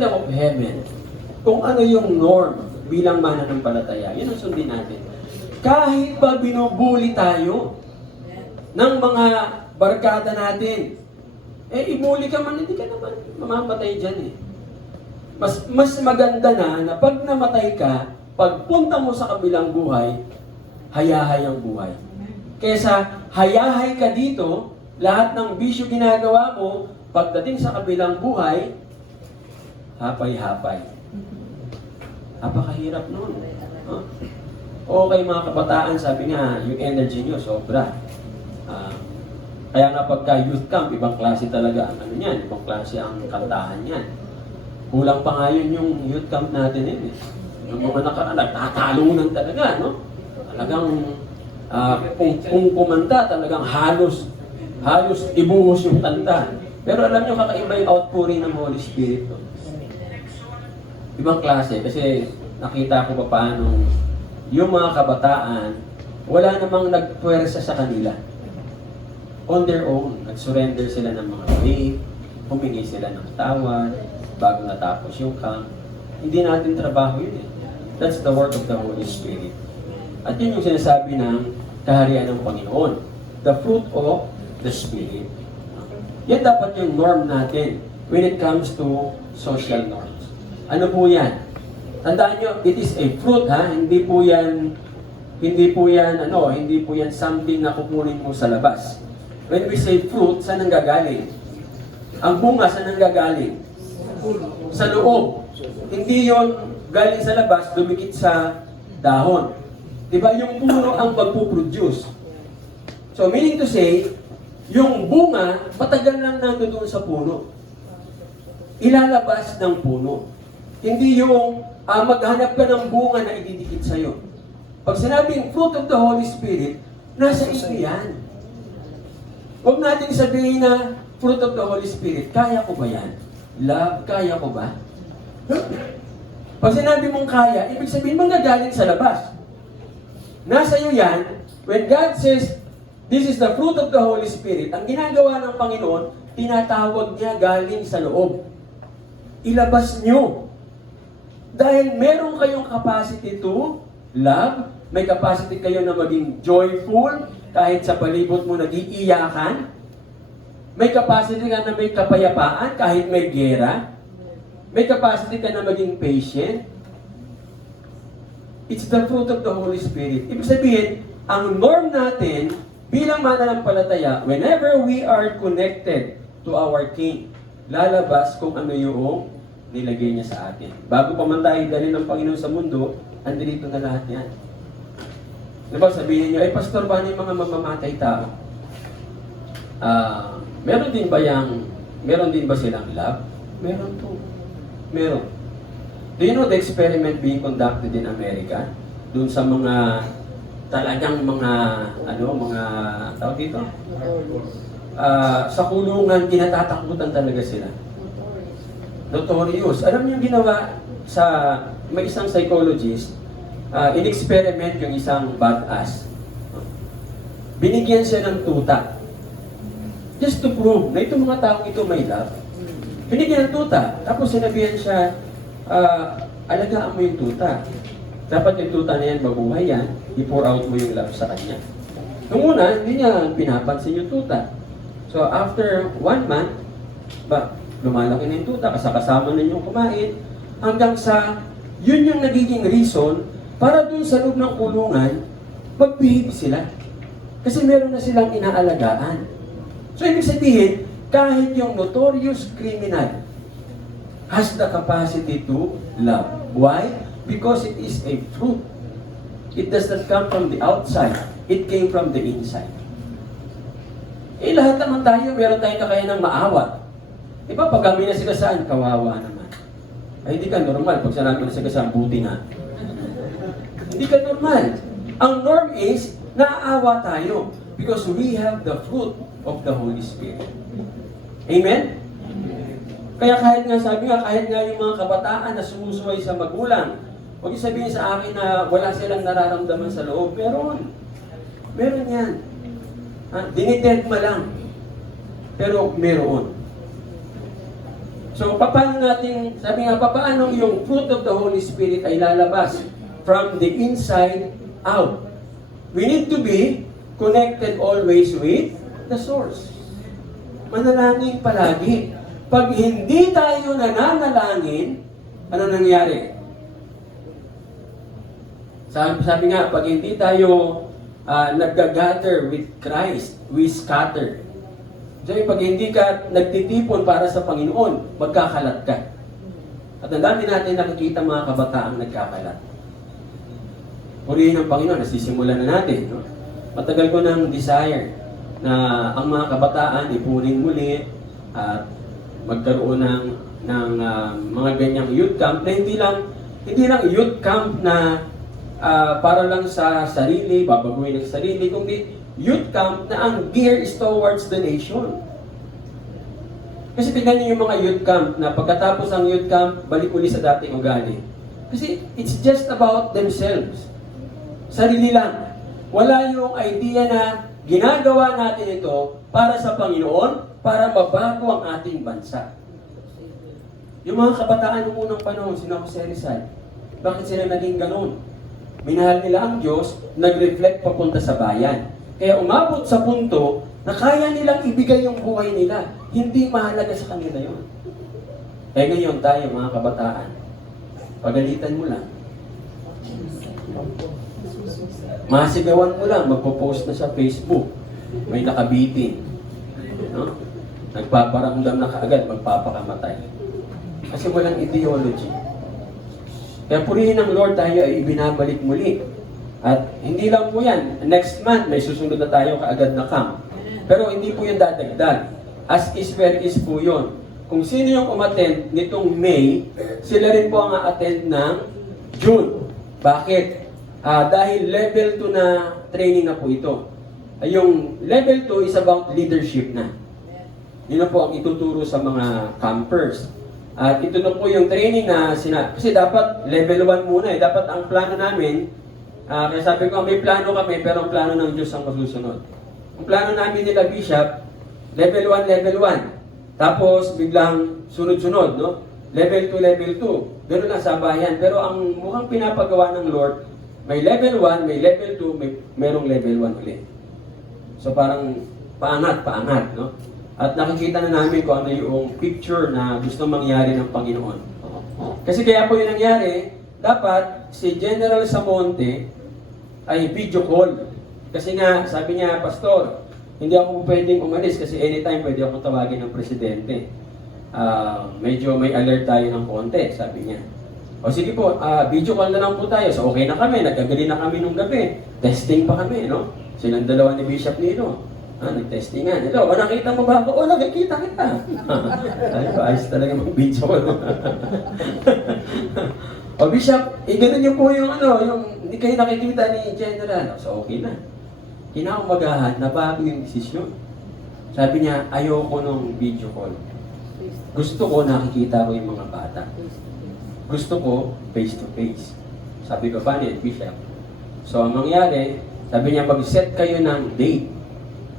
kingdom of heaven, kung ano yung norm bilang mananampalataya, yun ang sundin natin. Kahit pa binubuli tayo ng mga barkada natin, ibuli ka man, hindi ka naman mamamatay dyan eh. Mas maganda na pag namatay ka, pagpunta mo sa kabilang buhay, hayahay ang buhay. Kesa hayahay ka dito, lahat ng bisyo ginagawa mo, pagdating sa kabilang buhay, hapay-hapay. Napakahirap nun. Huh? Okay mga kabataan, sabi nga, yung energy nyo sobra. Kaya nga pagka youth camp, ibang klase talaga ang ano yan, ibang klase ang kantahan yan. Kulang pa nga yun yung youth camp natin eh. Yung mga nagtatalunan talaga, no? Talagang, kung kumanta, talagang halos ibuhos yung kanta. Pero alam nyo, kakaiba yung outpouring ng Holy Spirit. Ibang klase, kasi nakita ko pa paano yung mga kabataan, wala namang nagpuwersa sa kanila. On their own, nag-surrender sila ng mga faith, humingi sila ng tawad, bago natapos yung camp. Hindi natin trabaho yun eh. That's the work of the Holy Spirit. At yun yung sinasabi ng kaharian ng Panginoon. The fruit of the Spirit. Yan dapat yung norm natin when it comes to social norms. Ano po yan? Tandaan nyo, it is a fruit ha, hindi po yan something na kukunin mo sa labas. When we say fruit, saan nanggagaling? Ang bunga, saan nanggagaling? Sa loob. Hindi yon galing sa labas, dumikit sa dahon. Diba? Yung puno ang magpuproduce. So, meaning to say, yung bunga, matagal lang nandoon sa puno. Ilalabas ng puno. Hindi yung maghanap ka ng bunga na ididikit sa'yo. Pag sinabing fruit of the Holy Spirit, nasa iyo yan. Huwag natin sabihin na fruit of the Holy Spirit, kaya ko ba yan? Love, kaya ko ba? Pag sinabi mong kaya, ibig sabihin manggagaling sa labas. Nasa iyo yan, when God says, this is the fruit of the Holy Spirit, ang ginagawa ng Panginoon, tinatawag niya galing sa loob. Ilabas nyo. Dahil meron kayong capacity to love, may capacity kayo na maging joyful, kahit sa palibot mo nag-iiyakan. May capacity ka na may kapayapaan, kahit may gera. May capacity ka na maging patient. It's the fruit of the Holy Spirit. Ibig sabihin, ang norm natin bilang mananampalataya, whenever we are connected to our King, lalabas kung ano yung nilagay niya sa atin. Bago pa man tayo dali ng Panginoon sa mundo, andito na lahat yan. Diba sabihin niyo, pastor, paano yung mga mamamatay tao? Meron din ba silang love? Meron po. Meron. Do you know the experiment being conducted in America? Doon sa mga talagang mga tawag dito? Sa kulungan, kinatatakutan talaga sila. Notorious. Alam niyo yung ginawa may isang psychologist, in-experiment yung isang badass. Binigyan siya ng tuta. Just to prove na itong mga taong ito may love. Binigyan ng tuta. Tapos sinabihan siya, alagaan mo yung tuta. Dapat yung tuta na yan, mabuhay yan, i-pour out mo yung love sa kanya. Nung una, hindi niya pinapansin yung tuta. So after 1 month, lumalaki na yung tuta, kasama na ninyong kumain, hanggang sa, yun yung nagiging reason, para dun sa loob ng kulungan, mag-behave sila. Kasi meron na silang inaalagaan. So, ibig sabihin, kahit yung notorious criminal has the capacity to love. Why? Because it is a fruit. It does not come from the outside. It came from the inside. Lahat naman tayo, meron tayong kakayanang maawa. Diba, pag kami nasigasaan, kawawa naman. Ay, hindi ka normal. Pag sinabi nasigasaan, buti na. Hindi ka normal. Ang norm is, naaawa tayo because we have the fruit of the Holy Spirit. Amen? Kaya kahit nga yung mga kabataan na sumusuway sa magulang, huwag sabihin sa akin na wala silang nararamdaman sa loob. Meron. Meron yan. Dinidedma lang. Pero meron. So, paano natin, sabi nga, paano yung fruit of the Holy Spirit ay lalabas from the inside out? We need to be connected always with the source. Manalangin palagi. Pag hindi tayo nananalangin, ano nangyari? Sabi nga, pag hindi tayo nag-gather with Christ, we scatter. So, pag hindi ka nagtitipon para sa Panginoon, magkakalat ka. At ang dami natin nakikita mga kabataang nagkakalat. Purihin ng Panginoon, nasisimulan na natin. No? Matagal ko ng desire na ang mga kabataan ipunin muli at magkaroon ng mga ganyang youth camp na hindi lang youth camp na para lang sa sarili, babaguhin ang sarili, kundi youth camp na ang gear is towards the nation. Kasi tingnan niyo yung mga youth camp na pagkatapos ang youth camp, balik uli sa dating ugali. Kasi it's just about themselves. Sarili lang. Wala yung idea na ginagawa natin ito para sa Panginoon, para mabago ang ating bansa. Yung mga kabataan noong unang panahon, sina Jose Rizal, bakit sila naging ganun? Minahal nila ang Diyos, nag-reflect papunta sa bayan. Kaya umabot sa punto na kaya nilang ibigay yung buhay nila. Hindi mahalaga sa kanila yun. Kaya ngayon tayo mga kabataan, pagalitan mo lang. Masigawan mo lang, magpo-post na sa Facebook. May nakabitin. No? Nagpaparamdam na kaagad, magpapakamatay. Kasi walang ideology. Kaya purihin ng Lord tayo ay ibinabalik muli. At hindi lang po yan. Next month, may susunod na tayo kaagad na camp. Pero hindi po yan dadagdag. As is, where is po yun. Kung sino yung umattend nitong May, sila rin po ang a-attend ng June. Bakit? Dahil level 2 na training na po ito. Yung level 2 is about leadership na. Yun na po ang ituturo sa mga campers. At ito na po yung training na kasi dapat level 1 muna eh. Dapat ang plano namin, kaya sabi ko, may plano kami, pero ang plano ng Diyos ang masusunod. Ang plano namin nila, Bishop, level 1, level 1. Tapos, biglang sunod-sunod, no? Level 2, level 2. Ganoon lang sa bayan. Pero ang mukhang pinapagawa ng Lord, may level 1, may level 2, merong level 1 ulit. So, parang paangat, no? At nakikita na namin kung ano yung picture na gusto mangyari ng Panginoon. Kasi kaya po yung nangyari, dapat si General Samonte ay video call. Kasi nga, sabi niya, Pastor, hindi ako pwedeng umalis kasi anytime pwede ako tawagin ng Presidente. Medyo may alert tayo ng konti, sabi niya. O sige po, video call na lang po tayo. So okay na kami, nagkagaling na kami nung gabi. Testing pa kami, no? Silang dalawa ni Bishop Nino. Nag-testingan. Hello, nakita mo ba ako? Nakikita kita. Ay, ayos talaga mag-video call. O Bishop, ganun niyo po yung hindi kayo nakikita ni General. So okay na. Kinaumagahan, nabago yung desisyon. Sabi niya, ayoko nung video call. Gusto ko nakikita ko yung mga bata. Gusto ko face to face. Sabi ko, paano yan, Bishop? So ang mangyari, sabi niya, mag-set kayo ng date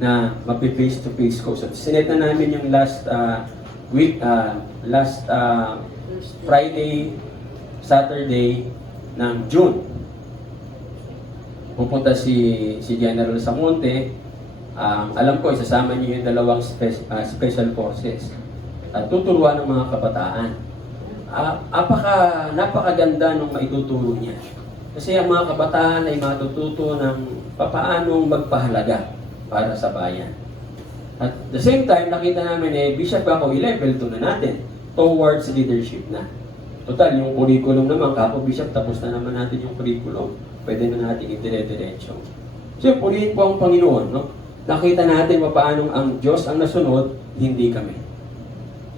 na mag-face to face ko. So sinet na namin yung last Friday, Saturday ng June. Pupunta si General Samonte. Alam ko, isasama niyo yung dalawang special forces. At tuturuan ng mga kabataan. Napakaganda nung maituturo niya. Kasi ang mga kabataan ay matututo ng papaanong magpahalaga para sa bayan. At the same time, nakita namin Bishop ako, i-level 2 na natin towards leadership na. Total, yung curriculum naman, Kapo Bishop, tapos na naman natin yung curriculum. Pwede na natin i-dire-diretso. So, purihin po ang Panginoon, no? Nakita natin paano ang Diyos ang nasunod, hindi kami.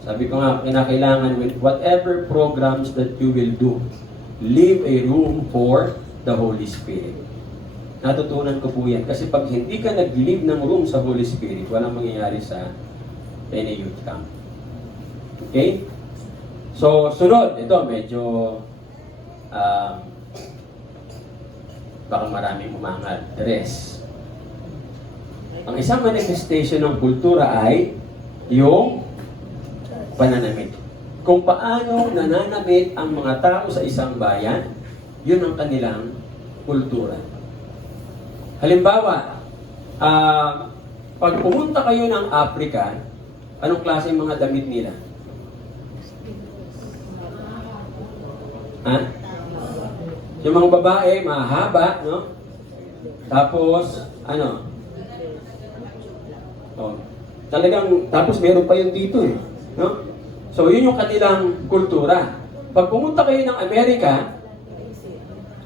Sabi ko nga, kinakailangan with whatever programs that you will do, leave a room for the Holy Spirit. Natutunan ko po yan. Kasi pag hindi ka nag-leave ng room sa Holy Spirit, walang mangyayari sa any youth camp. Okay? So, sunod, ito medyo baka maraming umangal. Dress. Ang isang manifestation ng kultura ay yung pananamit. kung paano nananamit ang mga tao sa isang bayan, yun ang kanilang kultura. Halimbawa, pag pumunta kayo ng Africa, anong klase mga damit nila? Ha? Yung mga babae, mahaba, no? Tapos, ano? Oh, talagang, tapos meron pa yun dito eh. No? So, yun yung kanilang kultura. Pag pumunta kayo ng Amerika,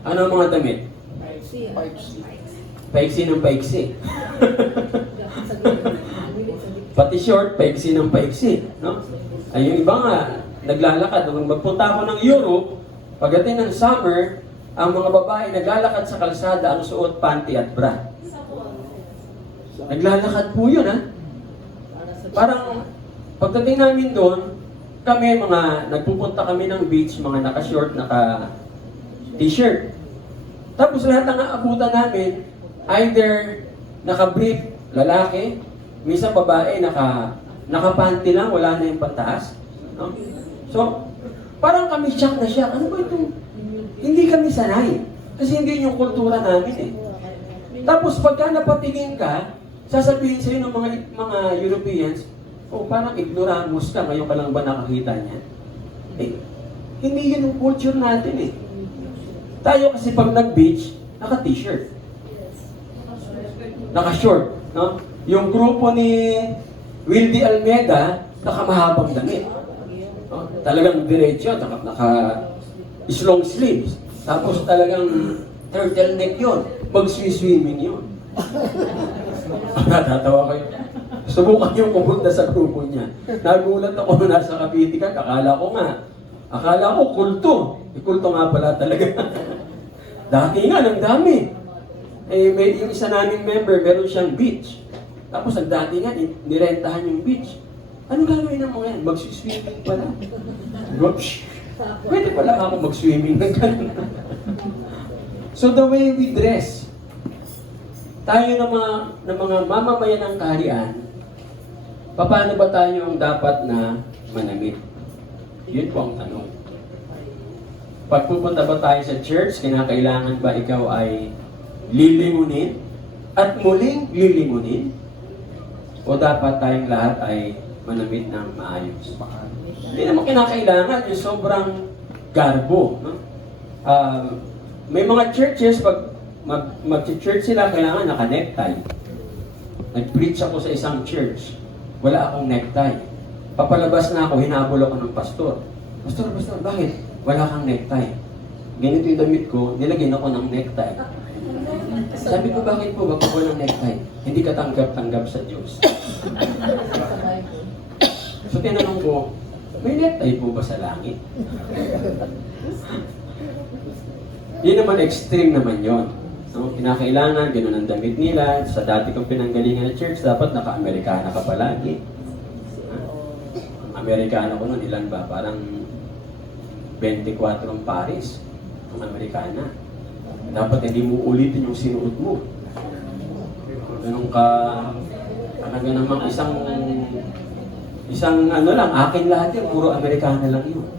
ano ang mga damit? Paiksi ng paiksi. Pati short, paiksi ng paiksi. No? Ay, yung iba nga, naglalakad. Nung magpunta ako ng Europe, pagdating ng summer, ang mga babae naglalakad sa kalsada, ang suot panty at bra. Naglalakad po yun, ha? Parang, pagdating namin doon, kami nagpupunta kami ng beach, mga naka-short, naka-t-shirt. Tapos lahat ng aabutan namin, either naka-brief, lalaki, minsan babae, naka-panty lang, wala na yung pantaas. No? So, parang kami shock na shock. Ano ba itong... Hindi kami sanay. Kasi hindi yung kultura namin eh. Tapos pagka napatingin ka, sasabihin sa'yo ng mga Europeans, oh, parang ignoramus ka, ngayon ka lang ba nakakita niya? Eh, hindi yun yung culture natin eh. Tayo kasi pag nag-beach, naka-t-shirt. Naka-short. No? Yung grupo ni Wildy Almeida, nakamahabang damit. No? Talagang diretso, naka-long sleeves. Tapos talagang turtleneck yun. Mag-swimming yun. Natatawa kayo. Subukan yung pumunta sa grupo niya. Nagulat ako nung nasa Cavite ka, akala ko kulto. Kulto nga pala talaga. Dati nga, ang dami. Eh, yung isa naming member, meron siyang beach. Tapos ang dati nga, nirentahan yung beach. Ano gagawin ng mga yan? Mag-swimming pala. Pwede pala ako mag-swimming ng ganun. So the way we dress, tayo ng mga mamamayan ng kaharian, paano ba tayo ang dapat na manamit? Yun po ang tanong. Pag pupunta ba tayo sa church, kinakailangan ba ikaw ay lilingunin at muling lilingunin? O dapat tayong lahat ay manamit ng maayos? Hindi naman kinakailangan yung sobrang garbo. No? May mga churches, pag mag-church sila, kailangan naka-necktie. Nag-preach ako sa isang church. Wala akong necktie. Papalabas na ako, hinabol ako ng pastor. Pastor, bakit? Wala kang necktie. Ganito yung damit ko, nilagyan ako ng necktie. Sabi ko, bakit po? Bakit walang necktie? Hindi ka tanggap-tanggap sa Diyos. So tinanong ko, may necktie po ba sa langit? Yun naman, extreme naman yon. No? Kinakailangan, ganun ang damit nila. Sa dati kong pinanggalingan na church, dapat naka-Amerikana ka palagi. Amerikano ko nun, ilan ba? Parang 24 ang Paris, ang Amerikana. Dapat hindi mo ulitin yung sinuot mo. Ganun ka, talaga namang isang ano lang, akin lahat yun, puro Amerikana lang yun.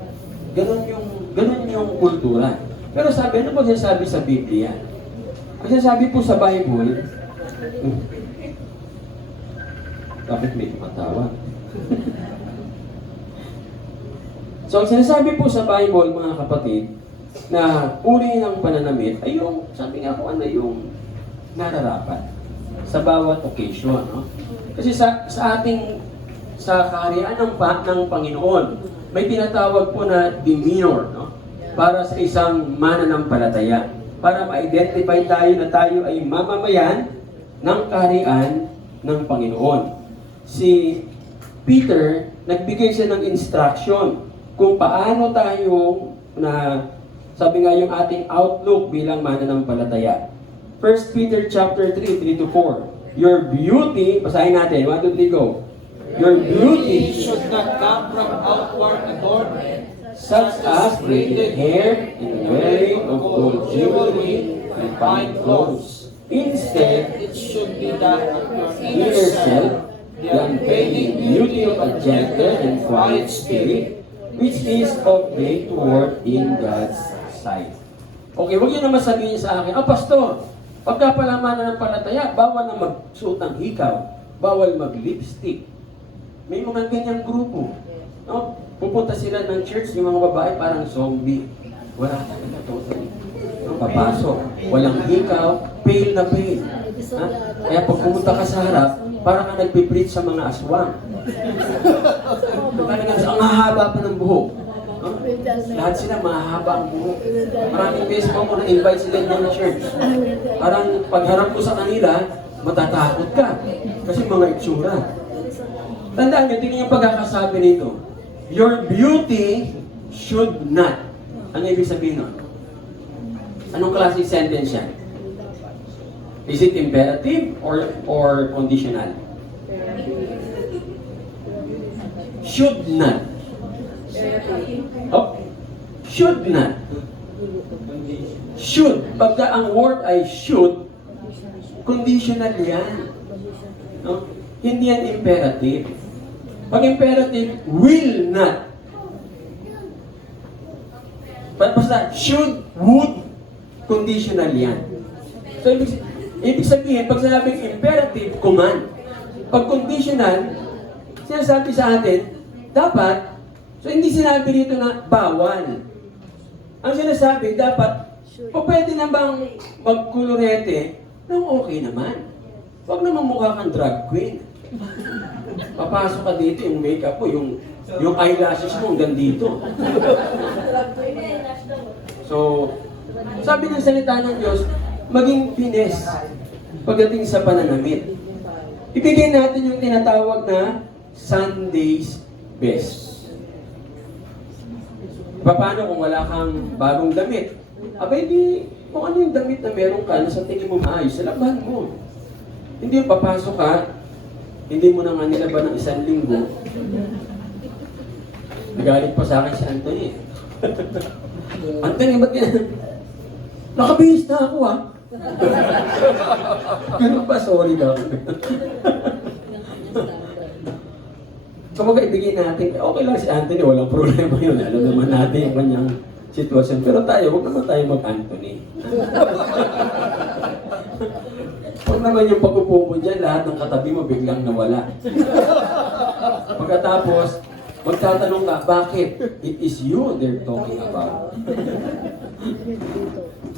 Ganun yung kultura. Pero sabi, ano ba sinasabi sa Biblia? Ang sinasabi po sa Bible, bakit may tumatawa? So, ang sinasabi po sa Bible, mga kapatid, na uri ng pananamit ay yung, sabi nga po, ano yung nararapat sa bawat occasion. No? Kasi sa kaharian ng Panginoon, may tinatawag po na demeanor, no? Para sa isang mananampalataya. Para ma-identify tayo na tayo ay mamamayan ng kaharian ng Panginoon. Si Peter, nagbigay siya ng instruction kung paano tayo sabi nga yung ating outlook bilang mananampalataya. 1 Peter chapter 3, 3-4. Your beauty, basahin natin, 1, 2, 3, go. Your beauty should not come from outward adornment, such as braided hair and wearing of gold jewelry and fine clothes. Instead, it should be that of your inner inner self, self, the unfading beauty of a gentle and quiet spirit, which is of great worth in God's sight. Okay, huwag niyo naman sabihin sa akin, pastor, pagka pala mananampalataya, bawal na magsuot ng hikaw, bawal mag-lipstick. May mga ganyang grupo. No? Pupunta sila ng church, yung mga babae parang zombie. Wala talaga totally. No? Papasok, walang hikaw, pale na pale. Ha? Kaya pag pumunta ka sa harap, parang ka nagpipreach sa mga aswang. Ang hahaba pa ng buhok. No? Lahat sila mahahaba ang buhok. Maraming beses pa mo na-invite sila ng church. Parang pagharap ko sa kanila, matatakot ka. Kasi mga itsura. Tandaan nyo, tingnan yung pagkakasabi nito. Your beauty should not. Ano ibig sabihin nun? Anong klaseng sentence yan? Is it imperative or conditional? Should not. Oh, should not. Should. Pagka ang word ay should, conditional yan. No? Hindi yan imperative. Pag imperative, will not. Basta should, would, conditional yan. So, ibig sabihin, pag sinabing imperative, command. Pag conditional, sinasabi sa atin, dapat, so hindi sinabi dito na bawal. Ang sinasabi, dapat, pwede na bang magkulorete nang okay naman. Huwag naman mukha kang drag queen. Papasok ka dito, yung makeup mo, yung eyelashes mo hanggang dito. So, sabi ng salita ng Diyos, maging fines pagdating sa pananamit. Ibigay natin yung tinatawag na Sunday's best. Paano kung wala kang bagong damit? Abay di, kung ano yung damit na meron ka na sa tingin mo maayos, labahan mo. Hindi yung papasok ka, hindi mo na nga nilaban ng 1 linggo. Nagalit pa sa akin si Anthony. Anthony, ba't yan? Nakabihis na ako Ganun ba? Sorry ka. Kapag ibigay natin, okay lang si Anthony, walang problema yun. Alam naman natin yung kanyang sitwasyon. Pero tayo, huwag naman tayo mag-Anthony. Huwag naman yung pag-upo mo dyan, lahat ng katabi mo biglang nawala. Pagkatapos, magtatanong ka, bakit? It is you they're talking about.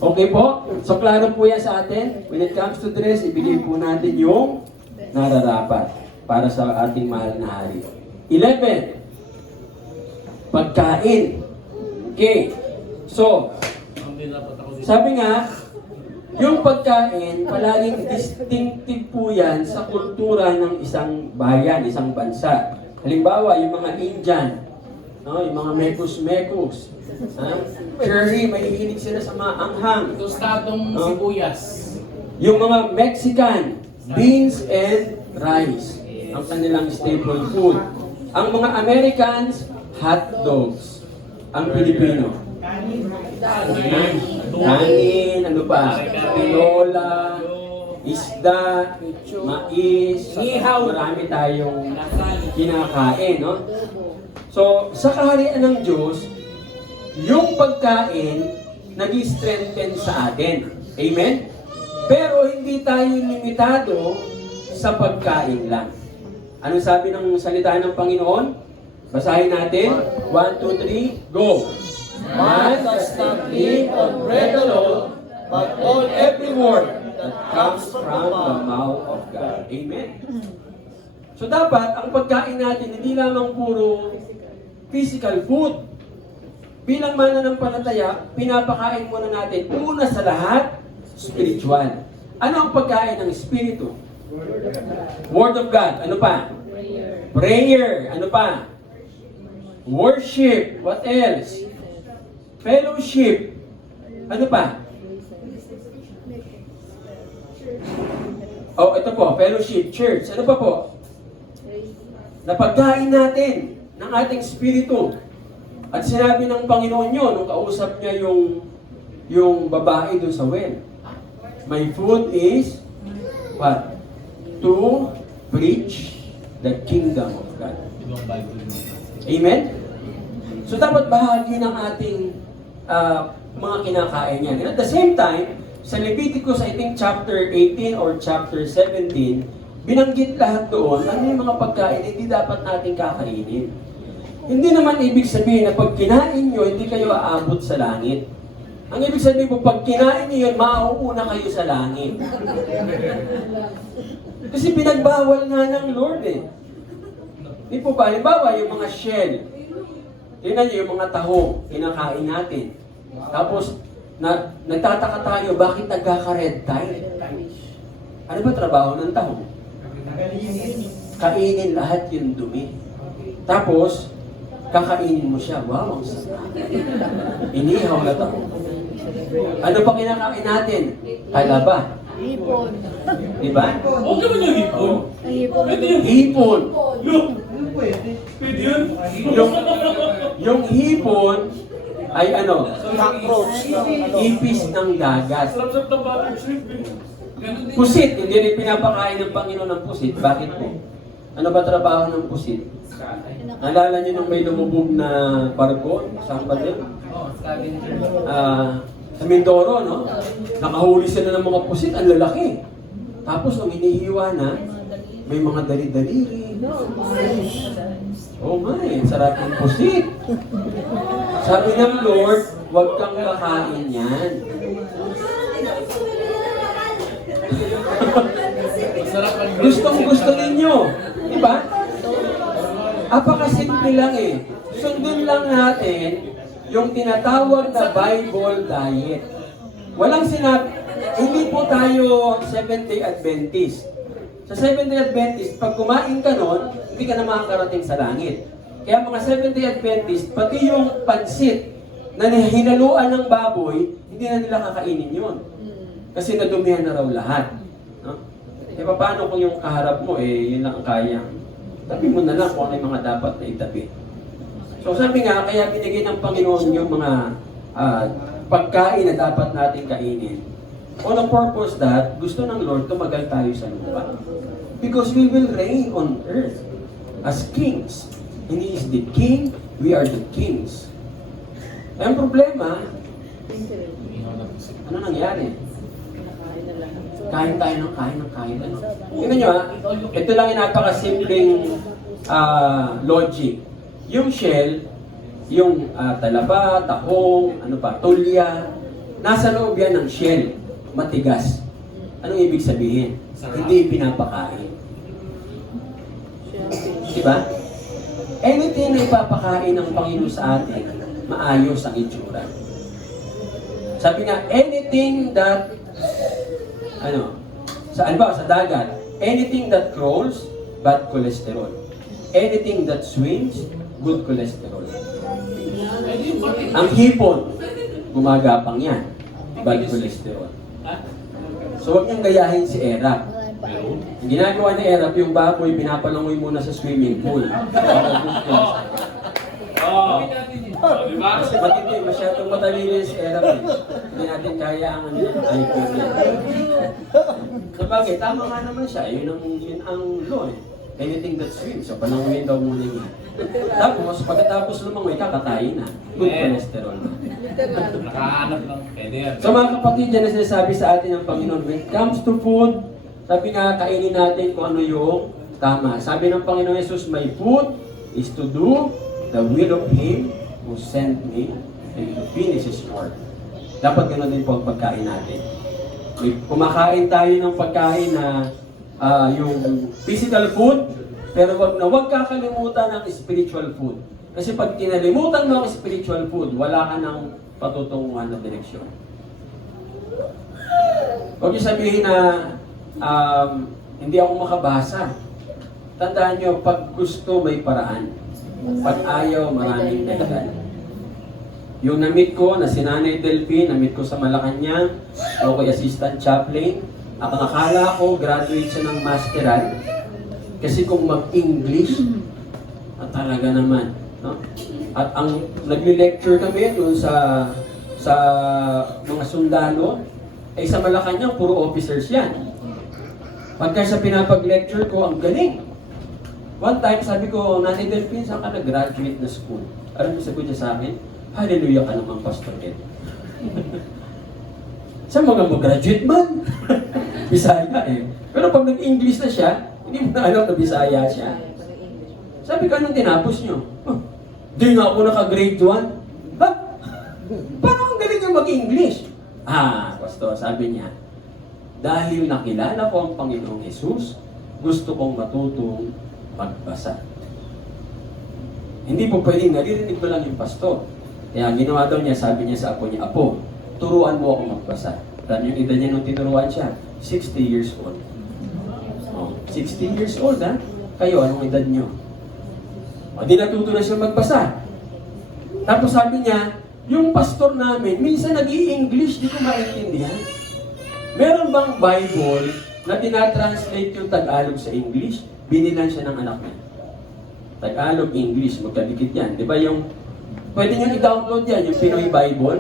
Okay po? So, klaro po yan sa atin. When it comes to dress, ibigay po natin yung nararapat para sa ating mahal na hari. 11. Pagkain. Okay. So, sabi nga, yung pagkain, palaging distinctive po yan sa kultura ng isang bayan, isang bansa. Halimbawa, yung mga Indian, no? Yung mga mekus-mekus. Curry, mahihilig sila sa mga anghang. Tostadong sibuyas. Yung mga Mexican, beans and rice. Ang kanilang staple food. Ang mga Americans, hot dogs. Ang Pilipino, kanin, ano pa? Tinola, isda, mais, marami tayong kinakain, no? So, sa kaharian ng Diyos, yung pagkain nag-strengthen sa atin. Amen? Pero hindi tayo limitado sa pagkain lang. Anong sabi ng salita ng Panginoon? Basahin natin. 1, 2, 3, go! Man does not live on bread alone, but on every word that comes from the mouth of God. Amen. So dapat, ang pagkain natin, hindi lamang puro physical food. Bilang mananampalataya, pinapakain muna natin, una sa lahat, spiritual. Ano ang pagkain ng Espiritu? Word of God. Ano pa? Prayer. Ano pa? Worship. What else? Fellowship. Ano pa? Oh, ito po, fellowship, church. Ano pa po? Napagkain natin ng ating spirito. At sinabi ng Panginoon yun, nung kausap niya yung babae doon sa well. My food is, what? To preach the kingdom of God. Amen? So dapat bahagi ng ating mga kinakain yan. And at the same time, sa Leviticus, I think chapter 18 or chapter 17, binanggit lahat doon, ano yung mga pagkain hindi dapat nating kakainin. Hindi naman ibig sabihin na pag kinain nyo, hindi kayo aabot sa langit. Ang ibig sabihin po, pag kinain nyo yun, mauuna kayo sa langit. Kasi pinagbawal nga ng Lord eh. Hindi po ba? Halimbawa, yung mga shell. Tingnan nyo yung mga taho, kinakain natin. Tapos, nagtataka tayo, bakit nagkaka-red tide? Ano ba trabaho ng taho? Kainin lahat yung dumi. Tapos, kakainin mo siya. Wow, ang sarap. Inihaw na taho. Ano pa kinakain natin? Kalaba. Hipon. Diba? Okay naman yung hipon. Hipon. Pwede yung Hipon. Pwede yun. Yung hipon ay ano? Cockroach ng ano. Ipis ng dagat. Sarap-sarap ng barbecue shrimp. Ganun din. Pusit, hindi rin pinapakain ng Panginoon ng pusit. Bakit po? Ano ba trabaho ng pusit? Nalala niyo nung may lumubog na barko? Saan ba din? Sa Mindoro, no? Nakahuli sila ng mga pusit, ang lalaki. Tapos, nung hinihiwa na, may mga dali-daliri. Oh my, sarap ng pusit. Sabi ng Lord, huwag kang kakain yan. Masarap ang Gustong-gusto ninyo. Diba? Apakasimple lang eh. Sundin lang natin yung tinatawag na Bible diet. Walang sinabi, hindi po tayo Seventh-day Adventist. Sa Seventh-day Adventist, pag kumain ka nun, hindi ka na makakarating sa langit. Kaya mga Seventh-day Adventist, pati yung pansit na hinaluan ng baboy, hindi na nila kakainin yun. Kasi nadumihan na raw lahat. No? E paano kung yung kaharap mo, yun lang ang kaya? Tabi mo na lang kung ano yung mga dapat na itabi. So sabi nga, kaya binigay ng Panginoon yung mga pagkain na dapat natin kainin. On a purpose that, gusto ng Lord tumagal tayo sa lupa. Because we will reign on earth as kings. And He is the king, we are the kings. Ang problema, ano nangyari? Kain tayo ng kain ng kain. Tingnan nyo ito lang yung napakasimpleng logic. Yung shell, yung talaba, tahong, ano pa, tulya, nasa loob yan ng shell, matigas. Anong ibig sabihin? Hindi pinapakain. Diba? Anything na ipapakain ng Panginoon sa atin, maayos ang itsura. Sabi nga, anything that, sa dagat, anything that crawls, bad cholesterol. Anything that swims, good cholesterol. Ang hipon, gumagapang yan, bad cholesterol. So huwag niyang gayahin si Erap. Ang ginagawa ni Erap, yung baboy, pinapalangoy muna sa swimming pool. Diba? Matindi, masyadong matalino si Erap eh. Hindi natin kaya ang IQ niya. Sabagay, tama nga naman siya. Yun ang law eh. Anything that swims, so palangoyin daw muna niya. Tapos, pagkatapos lumangoy, kakatayin na. Good cholesterol na. Nakahanap lang. Pwede yan. So mga kapatid, yan na sinasabi sa atin ng Panginoon. When it comes to food, sabi nga, kainin natin kung ano yung tama. Sabi ng Panginoon Jesus, my food is to do the will of Him who sent me and to finish His work. Dapat ganoon din po ang pagkain natin. Kumakain tayo ng pagkain na yung physical food, pero wag kakalimutan ang spiritual food. Kasi pag kinalimutan mo ang spiritual food, wala ka ng patutunguhan na direksyon. Huwag niyo sabihin na hindi ako makabasa. Tandaan niyo, pag gusto may paraan. Pag ayaw, maraming dahilan. Yung na-meet ko na si Nanay Delphine, na-meet ko sa Malacanang, ako kay Assistant Chaplain. At ang akala ko, graduate siya ng masteral. Kasi kung mag-English, at talaga naman. No? At ang nagli-lecture kami doon sa mga sundalo, ay sa Malacanang, puro officers yan. Pagka sa pinapag-lecture ko, ang galing. One time, sabi ko, Nanay Delphine, saan ka nag-graduate na school? Alam mo sagot niya sa akin, hallelujah ka naman, Pastor Ed. Sa mga mag-graduate man. Bisaya eh. Pero pag nag-English na siya, hindi mo na alam na Bisaya siya. Sabi ko, anong tinapos niyo? Di nga ako naka-grade 1. Ha? Paano ang galing yung mag-English? Pastor, sabi niya, dahil nakilala ko ang Panginoong Jesus, gusto kong matutong magbasa. Hindi po pwedeng naririnig ko lang yung pastor. Kaya ginawa daw niya, sabi niya sa apo niya, Apo, turuan mo ako magbasa. Dahil yung edad niya nung tinuruan siya, 60 years old. 60 years old, ha? Kayo, anong edad niyo? Di natuto na siya magbasa. Tapos sabi niya, yung pastor namin, minsan nag-i-English, di ko maintindihan. Meron bang Bible na tinatranslate yung Tagalog sa English? Binilan siya ng anak niya. Tagalog, English, magkadikit yan. Di ba yung, pwede nyo i-download yan, yung Pinoy Bible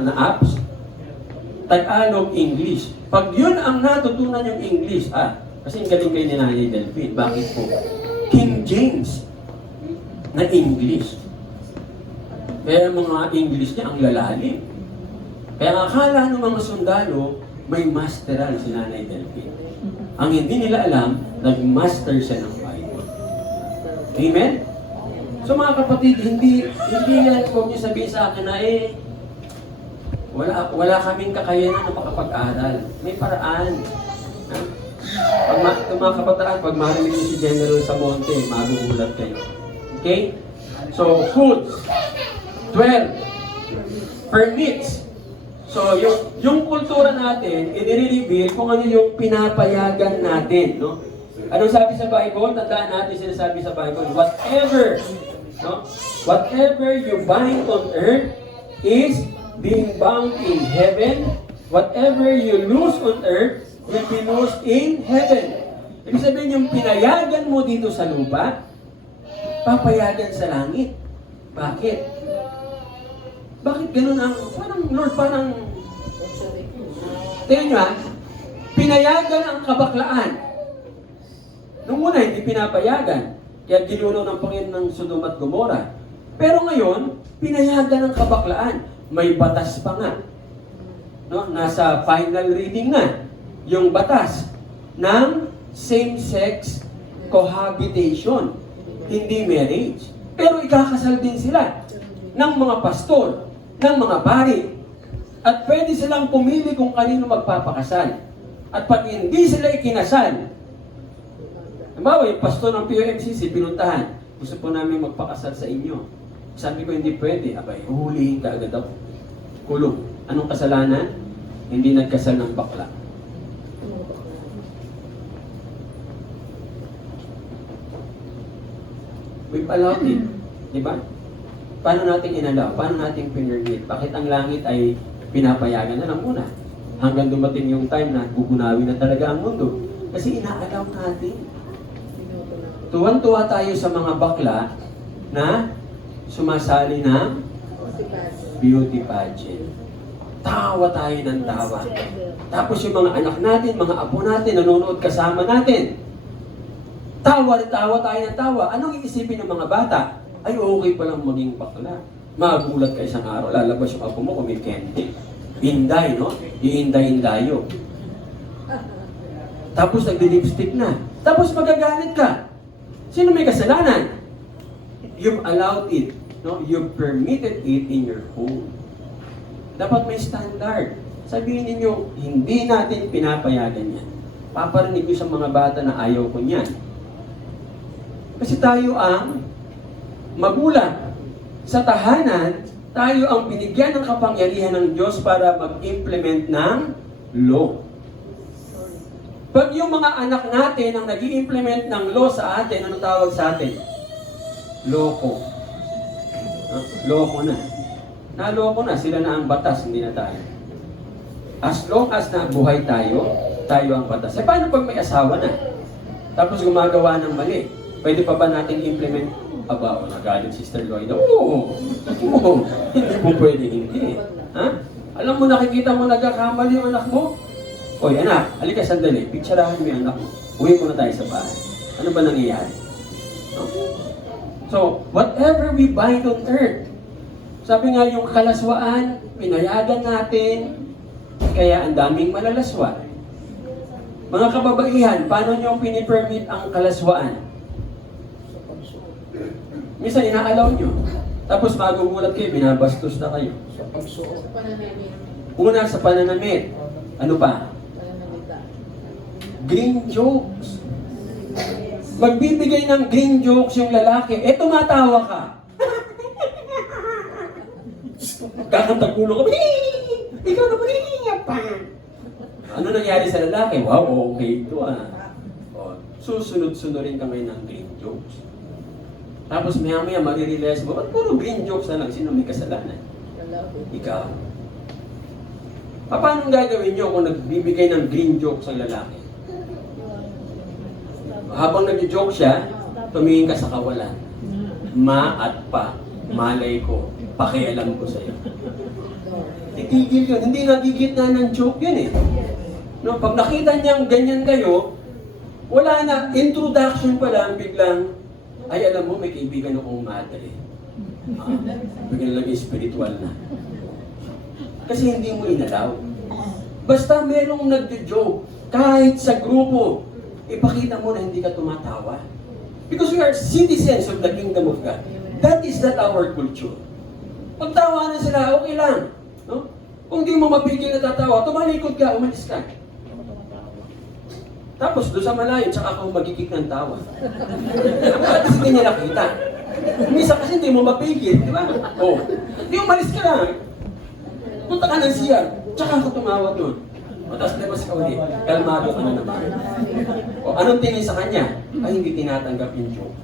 na apps. Tagalog, English. Pag yun ang natutunan yung English, kasi yung galing kayo ni Nanay Delphine, bakit po? King James na English. Kaya mga English niya ang lalalim. Kaya ang akala ng mga sundalo, may masteral si Nanay Delphine. Ang hindi nila alam, nag-master siya ng Bible. Amen? So mga kapatid, hindi yan, huwag niyo sabihin sa akin na wala kaming kakayanan na makapag-aral. May paraan. Pag mga kabataan, pag marinig niyo si General Samonte, magugulat kayo. Okay? So, foods. 12. Permits. So, yung kultura natin, i-reveal kung ano yung pinapayagan natin, no? Ano sabi sa Bible? Tandaan natin sinasabi sa Bible, whatever you bind on earth is being bound in heaven. Whatever you loose on earth will be loosed in heaven. Ibig sabihin, yung pinayagan mo dito sa lupa, papayagan sa langit. Bakit? Bakit ganun ang, Lord, tingnan nyo pinayagan ang kabaklaan. Nung una, hindi pinapayagan. Kaya ginuno ng Panginoon ng Sodom at Gomora. Pero ngayon, pinayagan ang kabaklaan. May batas pa nga. No? Nasa final reading na. Yung batas ng same-sex cohabitation. Hindi marriage. Pero ikakasal din sila ng mga pastor, ng mga pari. At pwede silang pumili kung kanino magpapakasal. At pag hindi sila ikinasal, halimbawa, yung pastor ng POMCC, pinuntahan, gusto po namin magpakasal sa inyo. Sabi ko, hindi pwede. Abay, huhulihin ka agad ako. Kulong. Anong kasalanan? Hindi nagkasal ng bakla. We've allowed it. Diba? Paano natin inalaw? Paano natin pinernit? Bakit ang langit ay pinapayagan na lang muna? Hanggang dumating yung time na gugunawin na talaga ang mundo. Kasi inaalaw natin. Tuwan-tuwa tayo sa mga bakla na sumasali ng beauty pageant. Tawa tayo ng tawa. Tapos yung mga anak natin, mga apo natin, nanonood kasama natin. Tawa tayo ng tawa. Anong iisipin ng mga bata? Ay, okay palang maging bakla. Magulat ka isang araw, lalabas yung apo mo kung may candy. Inday, no? Iinday-indayo. Tapos nagdi-lipstick na. Tapos magagalit ka. Sino may kasalanan? You've allowed it. No? You've permitted it in your home. Dapat may standard. Sabihin ninyo, hindi natin pinapayagan yan. Paparinig ko sa mga bata na ayaw ko niyan. Kasi tayo ang magulang. Sa tahanan, tayo ang binigyan ng kapangyarihan ng Diyos para mag-implement ng law. Pag yung mga anak natin ang nag-i-implement ng law sa atin, ano tawag sa atin? Loko. Loko na. Naloko na. Sila na ang batas, hindi na tayo. As long as na buhay tayo, tayo ang batas. Eh, paano pag may asawa na? Tapos gumagawa ng mali? Pwede pa ba natin implement? Aba, nagalit Sister Lloyd. Oo. Hindi po pwede, hindi. Ha? Alam mo, nakikita mo nagkakamali yung anak mo? Oy, anak, halika sandali. Picturehan mo yung anak mo. Uwi muna tayo sa bahay. Ano ba nangyayari? No? So, whatever we bind on earth, sabi nga yung kalaswaan, pinayagan natin, kaya ang daming malalaswa. Mga kababaihan, paano nyo pinipermit ang kalaswaan? Minsan inaalaw nyo. Tapos magugulat kayo, binabastos na kayo. Sa pagsuot. Una sa pananamit. Ano pa? Green jokes. Magbibigay ng green jokes yung lalaki. Tumatawa ka. Kakantag ulo ka. Ikaw naman iiyak pa. Ano nangyari sa lalaki? Wow, okay ito susunod-sunurin kami ng green jokes. Tapos maya-maya marirealize mo, ba't puro green jokes na lang? Sino may kasalanan? Ikaw. Paano gagawin nyo kung nagbibigay ng green jokes ang lalaki? Habang nag-joke siya, tumingin ka sa kawalan. Ma at pa, malay ko, pakialam ko sa'yo. Titigil yun. Hindi nagigit na ng joke yun eh. No, pag nakita niyang ganyan kayo, wala na, introduction pa lang, biglang, ay alam mo, may kaibigan akong madre. Biglang lang spiritual na. Kasi hindi mo inalaw. Basta merong nagjo-joke, kahit sa grupo, ipakita mo na hindi ka tumatawa. Because we are citizens of the kingdom of God. That is not our culture. Pagtawa na sila, okay lang. No? Kung di mo mapigil na tatawa, tumalikod ka, umalis ka. Tapos doon sa malayo, tsaka ako magkikik ng tawa. Kasi hindi niya nakita. Misa kasi hindi mo mapigil, di ba? Oh, di umalis ka lang. Punta ka ng siya, tsaka ako tumawa doon. O, tapos labas ka ulit, kalmado ka na naman. O, anong tingin sa kanya? Ay, hindi tinatanggap yung joke.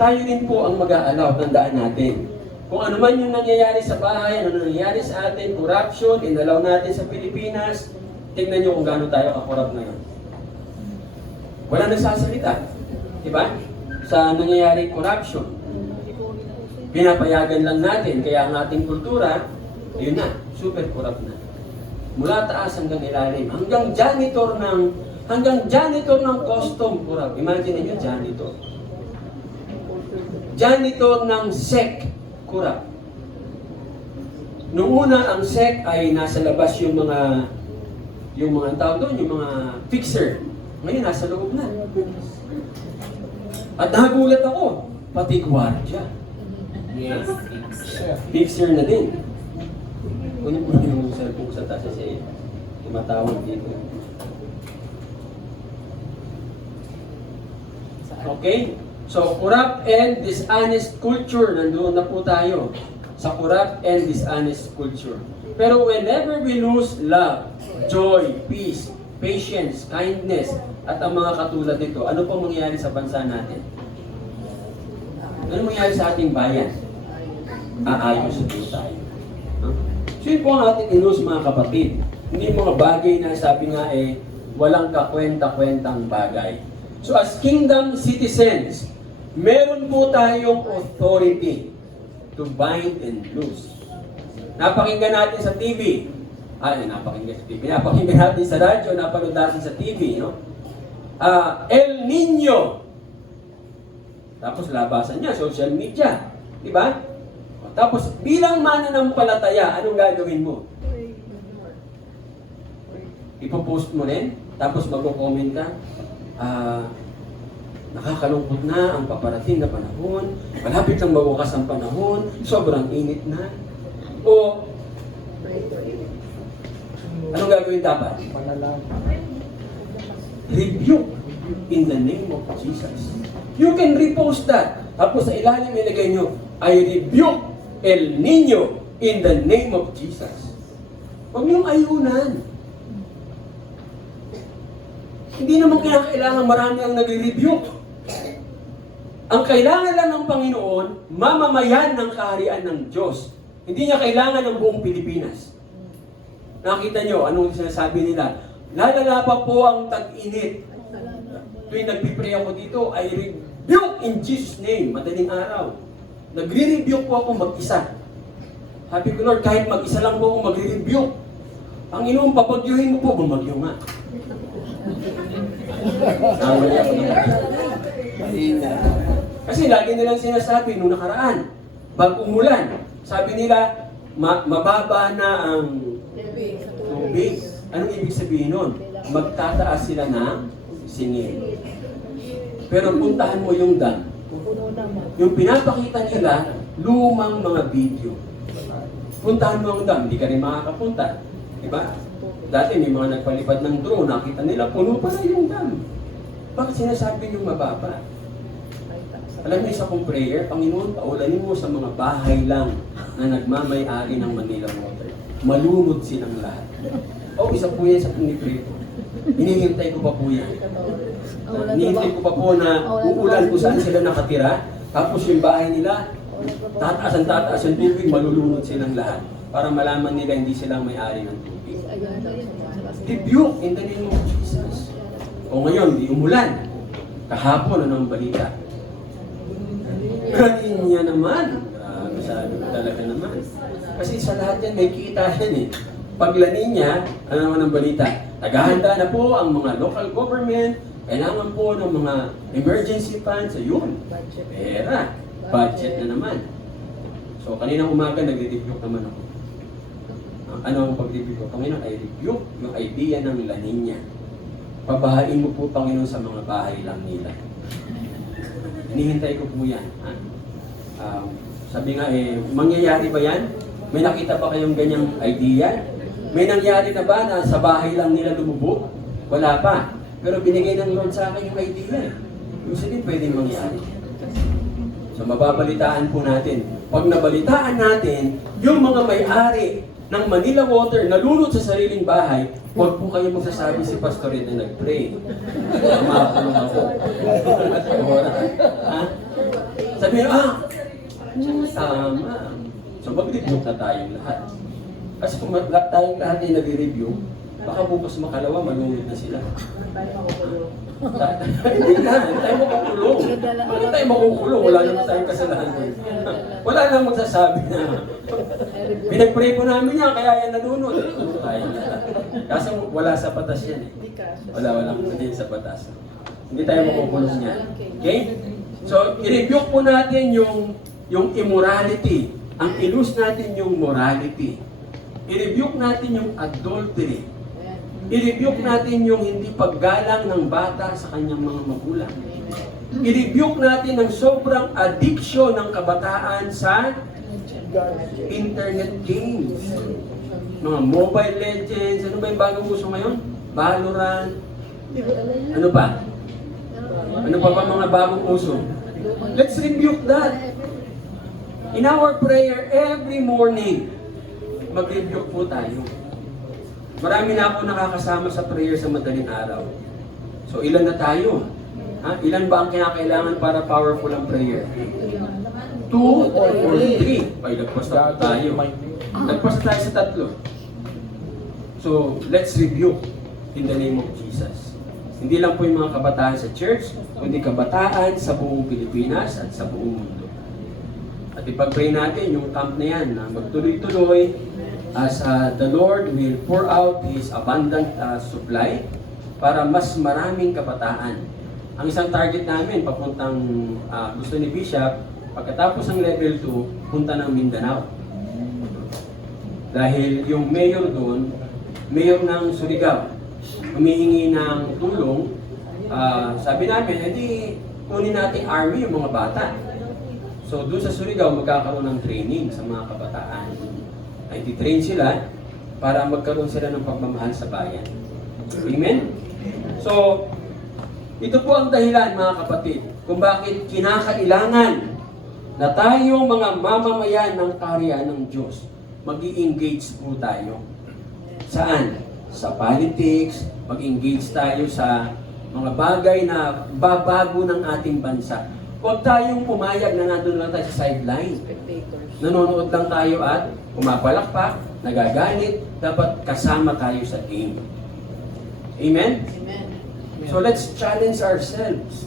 Tayo din po ang mag-aalaw, tandaan natin. Kung ano man yung nangyayari sa bahay, ano nangyayari sa atin, corruption, inalaw natin sa Pilipinas, tingnan nyo kung gaano tayo kakorap ngayon. Wala nagsasalita. Diba? Sa nangyayari corruption. Pinapayagan lang natin, kaya ang ating kultura, ayun na, super corrupt na. Mula taas hanggang ilalim, hanggang janitor ng custom corrupt. Imagine niyo janitor. Janitor ng SEC corrupt. Noong una, ang SEC ay nasa labas yung mga tao doon, yung mga fixer. Ngayon, nasa loob na. At nagulat ako, pati gwardiya. Yes. Fixer na din. Kunin mo yung cellphone sa taas kasi tumatawag dito. Okay? So, corrupt and dishonest culture, nandoon na po tayo sa corrupt and dishonest culture. Pero whenever we lose love, joy, peace, patience, kindness, at ang mga katulad nito, ano pong mangyayari sa bansa natin? Ano mangyayari sa ating bayan? Aayos po tayo. So yun po ang ating inus mga kapatid. Hindi mga bagay na sabi nga walang kakwenta-kwentang bagay. So as kingdom citizens, meron po tayong authority to bind and loose. Napakinggan natin sa TV. Napakinggan natin sa radyo, napanood natin sa TV, no? El Nino. Tapos labasan niya, social media. Diba? Tapos bilang mananampalataya, anong gagawin mo? Ipopost mo rin, tapos magko-comment ka, nakakalungkot na ang paparating na panahon, malapit lang mabukas ang panahon, sobrang init na. O, anong gagawin dapat? Rebuke in the name of Jesus. You can repost that. Tapos sa ilalim ilagay nyo, I rebuke El Nino in the name of Jesus. Huwag niyong ayunan. Hindi naman kinakailangan marami ang nagre-rebuke. Ang kailangan lang ng Panginoon, mamamayan ng kaharian ng Diyos. Hindi niya kailangan ng buong Pilipinas. Nakita niyo, anong sinasabi nila? Lalala pa po ang tag-init. Tuwing nagpipray ako dito, I rebuke in Jesus' name. Madaling araw. Nagre-rebuke po ako mag-isa. Sabi ko, Lord, kahit mag-isa lang po ako magre-rebuke. Panginoon, papagyuhin mo po, bumagyo nga. Nawala ako ng Kasi lagi nilang sinasabi nung nakaraan, pag umulan, sabi nila, mababa na ang tubig. Anong ibig sabihin nun? Magtataas sila ng singil. Pero puntahan mo yung dam. Yung pinapakita nila, lumang mga video. Puntahan mo ang dam, hindi ka rin makakapunta. Diba? Dati may mga nagpalipad ng drone, nakita nila, puno pa na yung dam. Bakit sinasabi yung mababa? Alam mo, isa kong prayer, Panginoon, paulanin mo sa mga bahay lang na nagmamay-ari ng Manila Water. Malunod silang lahat. Isa po yan sa pag-pray ko. Hinihintay ko pa po yan. Hinihintay ko pa po na uulan kung saan sila nakatira. Tapos yung bahay nila, tataas ang tubig, malulunod silang lahat. Para malaman nila hindi silang may-ari ng tubig. Rebuke in the name of Jesus. O ngayon, di umulan. Kahapon, anong balita? Niya naman. Grabe, sabi ko talaga naman. Kasi sa lahat yan, may kita yan eh. Pag La Nina, ano naman ang balita? Naghahanda na po ang mga local government, kailangan po ng mga emergency funds, ayun. Pera. Budget na naman. So, kaninang umaga, nagre-review naman ako. Ano ang pag-review ko? Panginoon, ay review yung idea ng La Nina. Pabahain mo po, Panginoon, sa mga bahay lang nila. Hinihintay ko po yan. Sabi nga, mangyayari ba yan? May nakita pa kayong ganyang idea? May nangyari na ba na sa bahay lang nila lumubog? Wala pa. Pero binigay ng Lord sa akin yung idea. Yung sabihin, pwedeng mangyari. So, mababalitaan po natin. Pag nabalitaan natin, yung mga may-ari ng Manila Water nalunod sa sariling bahay, huwag po kayo magsasabi si Pastor Ed na nag-pray. Makakulong ako. Sabi nyo, tama. So mag-review na tayong lahat. Kasi kung tayong lahat ay nag-review, baka bukas makalawa, malungit na sila. Hindi na, hindi tayo makukulong. Hindi tayo makukulong, wala naman tayong kasalanan. Wala nang magsasabi na, pinag-pray po namin yan, kaya yan nanunod. Kasi wala sa batas yan eh. Wala hindi sa batas. Hindi tayo makukulong yan. Okay? So, i-review po natin yung immorality. Ang ilus natin yung morality. I-review natin yung adultery. I-review natin yung hindi paggalang ng bata sa kanyang mga magulang. I-review natin ang sobrang addiction ng kabataan sa internet games. Mga Mobile Legends, ano ba yung bagong uso ngayon? Valorant. Ano pa? Ano pa mga bagong uso? Let's rebuke that. In our prayer every morning, mag-rebuke po tayo. Marami na ako nakakasama sa prayer sa madaling araw. So ilan na tayo? Ilan ba ang kinakailangan para powerful ang prayer? 2 or 3? Ay, nagpas na po tayo. Nagpas tayo sa 3. So, let's review in the name of Jesus. Hindi lang po yung mga kabataan sa church, kundi kabataan sa buong Pilipinas at sa buong mundo. At ipag-pray natin yung camp na yan na magtuloy-tuloy as the Lord will pour out His abundant supply para mas maraming kabataan. Ang isang target namin, papuntang gusto ni Bishop, pagkatapos ng level 2, punta ng Mindanao. Dahil yung mayor doon, mayor ng Surigao, humihingi ng tulong, sabi namin, hindi kunin natin army yung mga bata. So doon sa Surigao, magkakaroon ng training sa mga kabataan. Ay titrain sila para magkaroon sila ng pagmamahal sa bayan. Amen? So, ito po ang dahilan mga kapatid kung bakit kinakailangan na tayo mga mamamayan ng karya ng Diyos, mag-i-engage po tayo. Saan? Sa politics, mag-engage tayo sa mga bagay na babago ng ating bansa. Huwag tayong pumayag na nandun lang tayo sa sideline. Nanonood lang tayo at pumapalakpak, nagagalit, dapat kasama tayo sa team. Amen? Amen. So let's challenge ourselves.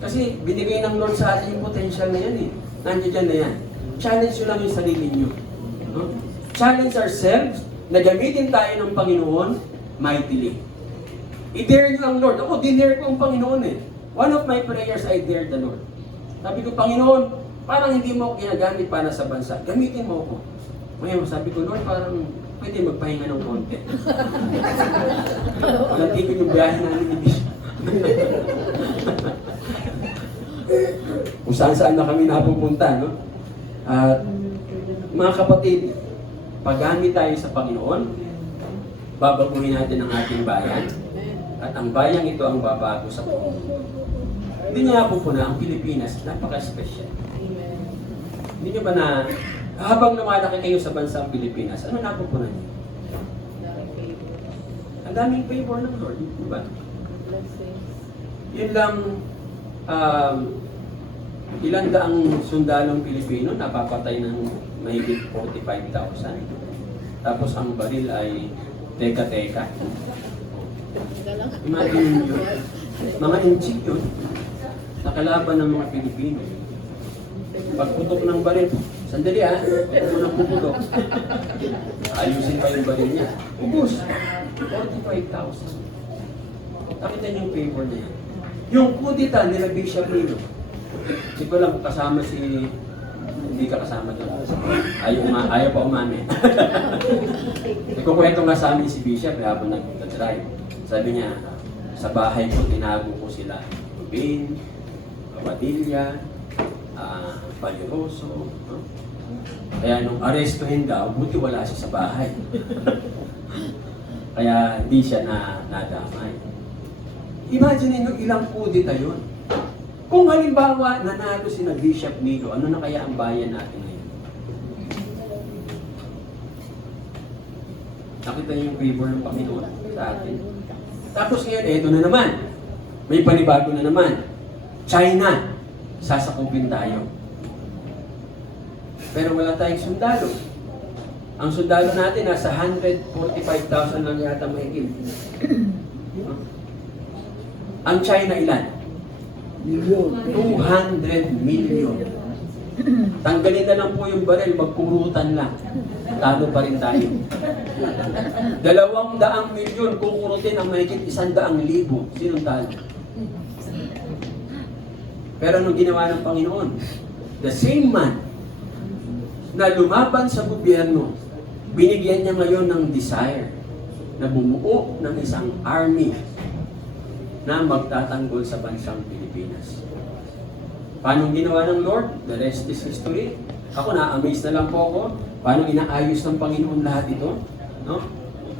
Kasi binigay ng Lord sa atin yung potential na yan eh. Nandiyan na yan. Challenge nyo lang yung sarili nyo. No? Challenge ourselves na gamitin tayo ng Panginoon mightily. I-dare nyo ang Lord. Ako, dinare ko ang Panginoon eh. One of my prayers, I dared the Lord. Sabi ko, Panginoon, parang hindi mo ako ginagamit para sa bansa. Gamitin mo ako. Ngayon, sabi ko, Lord, parang pwede magpahinga ng konti. Walang tigil yung biyahe namin ni Bishop. Kung saan na kami napupunta, no? At mga kapatid, paggamit tayo sa Panginoon, babaguhin natin ang ating bayan, at ang bayang ito ang babago sa buong mundo. Hindi niya po na ang Pilipinas, napaka-special. Hindi niyo ba na, habang lumalaki kayo sa bansang Pilipinas, ano napupunan niyo? Ang daming favor ng Lord, di ba? Yun lang, ilang daang sundalong Pilipino napapatay ng mahigit 45,000. Tapos ang baril ay teka-teka. Imagine nyo, mga inchik yun, nakalaban ng mga Pilipino. Pagputok ng baril, sandali pag unang puputok, ayusin pa yung baril niya. Ubus, 45,000. Nakita niyo yung favor niya. Yung kudita nila Bishop Nino, hindi ko lang kasama hindi ka kasama doon. Ayaw pa umami. Ikukwento nga sa amin si Bishop habang nag-drive. Sabi niya, sa bahay ko, tinago ko sila. Rubin, Kapadilla, Paliroso. No? Kaya nung arestuhin daw, buti wala siya sa bahay. Kaya hindi siya nadamay. Imagine nyo ilang kudita yun. Kung halimbawa nanalo si Bishop Nino, ano na kaya ang bayan natin ngayon? Nakita niyo yung favor ng Panginoon sa atin. Tapos ngayon, eto na naman. May panibago na naman. China, sasakupin tayo. Pero wala tayong sundalo. Ang sundalo natin nasa 145,000 lang yata mahigit. Ang China ilan? 200 million. Tanggalin na lang po yung baril, magkurutan lang. Talo pa rin tayo. 200 milyon, kukurutin ang mahigit 100,000. Sinong talo? Pero anong ginawa ng Panginoon? The same man na lumaban sa gobyerno, binigyan niya ngayon ng desire na bumuo ng isang army na magtatanggol sa bansang Pilipinas. Paano ginawa ng Lord? The rest is history. Ako na-amaze na lang po ako. Paano inaayos ng Panginoon lahat ito? No?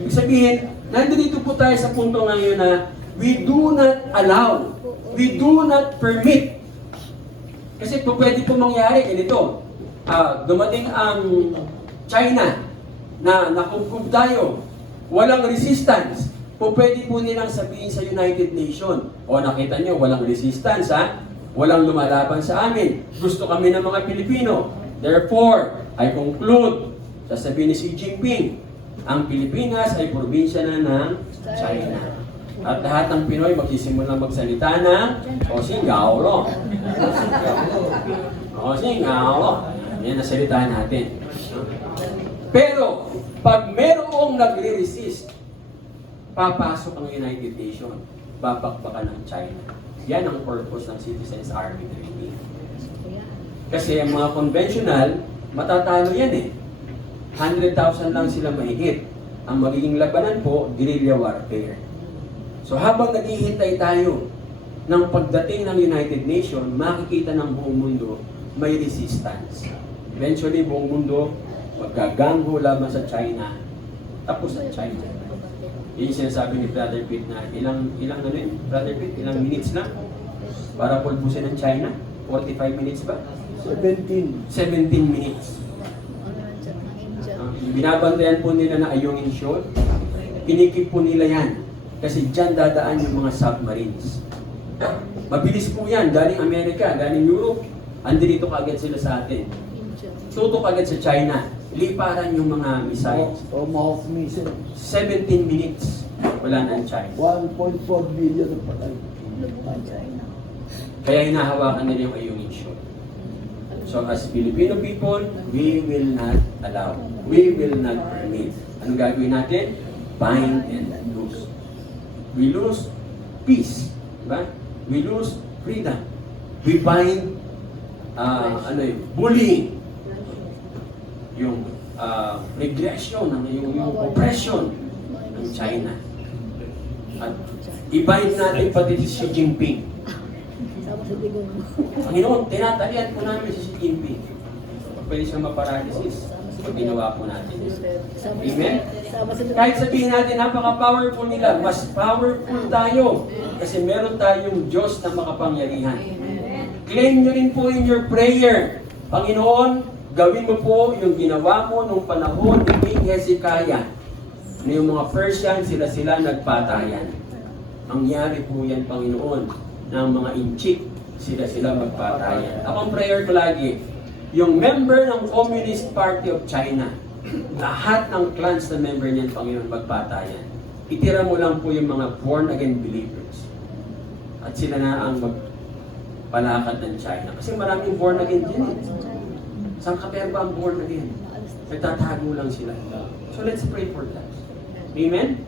Ibig sabihin, nandito po tayo sa punto ngayon na we do not allow, we do not permit. Kasi po pwede po mangyari ganito. Dumating ang China na nakubkub tayo, walang resistance. Po pwede po nilang sabihin sa United Nations, o nakita nyo, walang resistance walang lumalaban sa amin. Gusto kami ng mga Pilipino. Therefore, I conclude, sasabihin ni Xi Jinping, ang Pilipinas ay probinsya na ng China. At lahat ng Pinoy magsisimula magsalita ng Xingaolo. Xingaolo. Yan ang salita natin. Pero, pag merong nagre-resist, papasok ang United Nations, babakbakan ng China. Yan ang purpose ng Citizens Army Training. Kasi ang mga conventional, matatalo yan 100,000 lang sila mahigit. Ang magiging labanan po, guerrilla warfare. So habang naghihintay tayo ng pagdating ng United Nations, makikita ng buong mundo may resistance. Eventually, buong mundo magkaganggo laban sa China. Tapos sa China. Yung sinasabi ni Brother Pitt na Brother Pitt, ilang minutes na para pulbusin ng China? 45 minutes ba? 17 minutes. Binabantayan po nila na Ayungin Shoal. Kinikip po nila yan. Kasi dyan dadaan yung mga submarines. Mabilis po yan. Galing Amerika, galing Europe. Andito kagad sila sa atin. Tutok agad sa China. Liparan yung mga missiles. Tomahawk missile. 17 minutes. Wala na ang China. 1.4 billion ang patay. Kaya hinahawakan nila yung Ayungin Shoal. So as Filipino people, we will not allow. We will not permit. Anong gagawin natin? Bind and loose. We lose peace. Diba? we lose freedom. We find bullying, yung regression, yung oppression ng China. At ibahin natin pati si Xi Jinping. Panginoon, tinatalian po namin si Xi Jinping. Pwede siya maparalysis pag ginawa po natin. Amen? Kahit sabihin natin, napaka-powerful nila, mas powerful tayo. Kasi meron tayong Diyos na makapangyarihan. Claim nyo rin po in your prayer. Panginoon, gawin mo po yung ginawa mo nung panahon ni King Hezekiah. Na yung mga Persian, sila nagpatayan. Mangyari po yan, Panginoon, ng mga inchik, sila magpatayan. Akong prayer ko lagi, yung member ng Communist Party of China, lahat ng clans na member niyan, Panginoon, magpatayan. Itira mo lang po yung mga born-again believers. At sila na ang magpalakad ng China. Kasi maraming born-again din. Saan ka pero ba ang born-again? Nagtatago lang sila. So let's pray for that. Amen?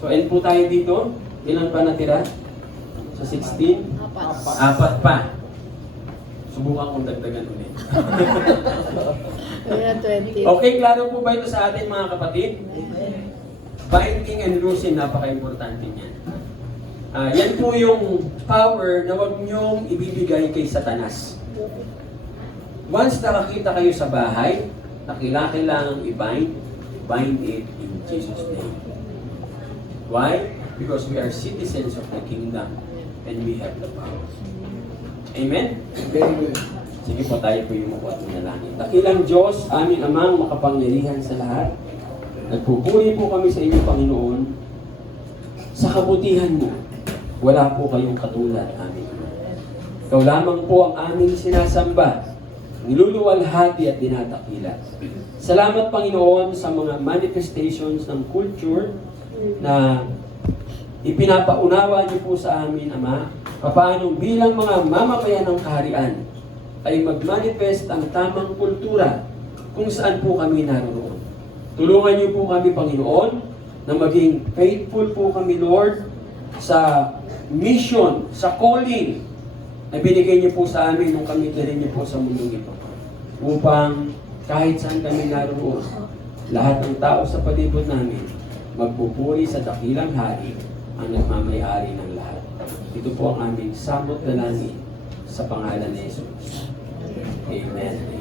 So end po tayo dito. Ilan pa natira? Sa 16? Apat pa. Subukan kong dagdagan ulit. Okay, klaro po ba ito sa atin mga kapatid? Binding and loosing, napaka-importante niyan. Yan po yung power na huwag niyong ibibigay kay Satanas. Once nakakita kayo sa bahay, na kailangang bind it in Jesus' name. Why? Because we are citizens of the kingdom and we have the power. Amen? Sige po, tayo po yung makuha at manalangin. Dakilang Diyos, aming Amang makapangyarihan sa lahat. Nagpupuri po kami sa inyo, Panginoon. Sa kabutihan mo, wala po kayong katulad, aming Ama. Ikaw lamang po ang aming sinasamba, niluluwalhati at dinadakila. Salamat, Panginoon, sa mga manifestations ng culture na ipinapaunawa niyo po sa amin, Ama, paano bilang mga mamamayan ng kaharian ay mag-manifest ang tamang kultura kung saan po kami naroon. Tulungan niyo po kami, Panginoon, na maging faithful po kami, Lord, sa mission, sa calling na binigay niyo po sa amin nung kami rin niyo po sa mundong ito. Upang kahit saan kami naroon, lahat ng tao sa palibot namin magpupuri sa dakilang hari ang nagmamayari ng lahat. Ito po ang aming samot dalangin sa pangalan ni Jesus. Amen.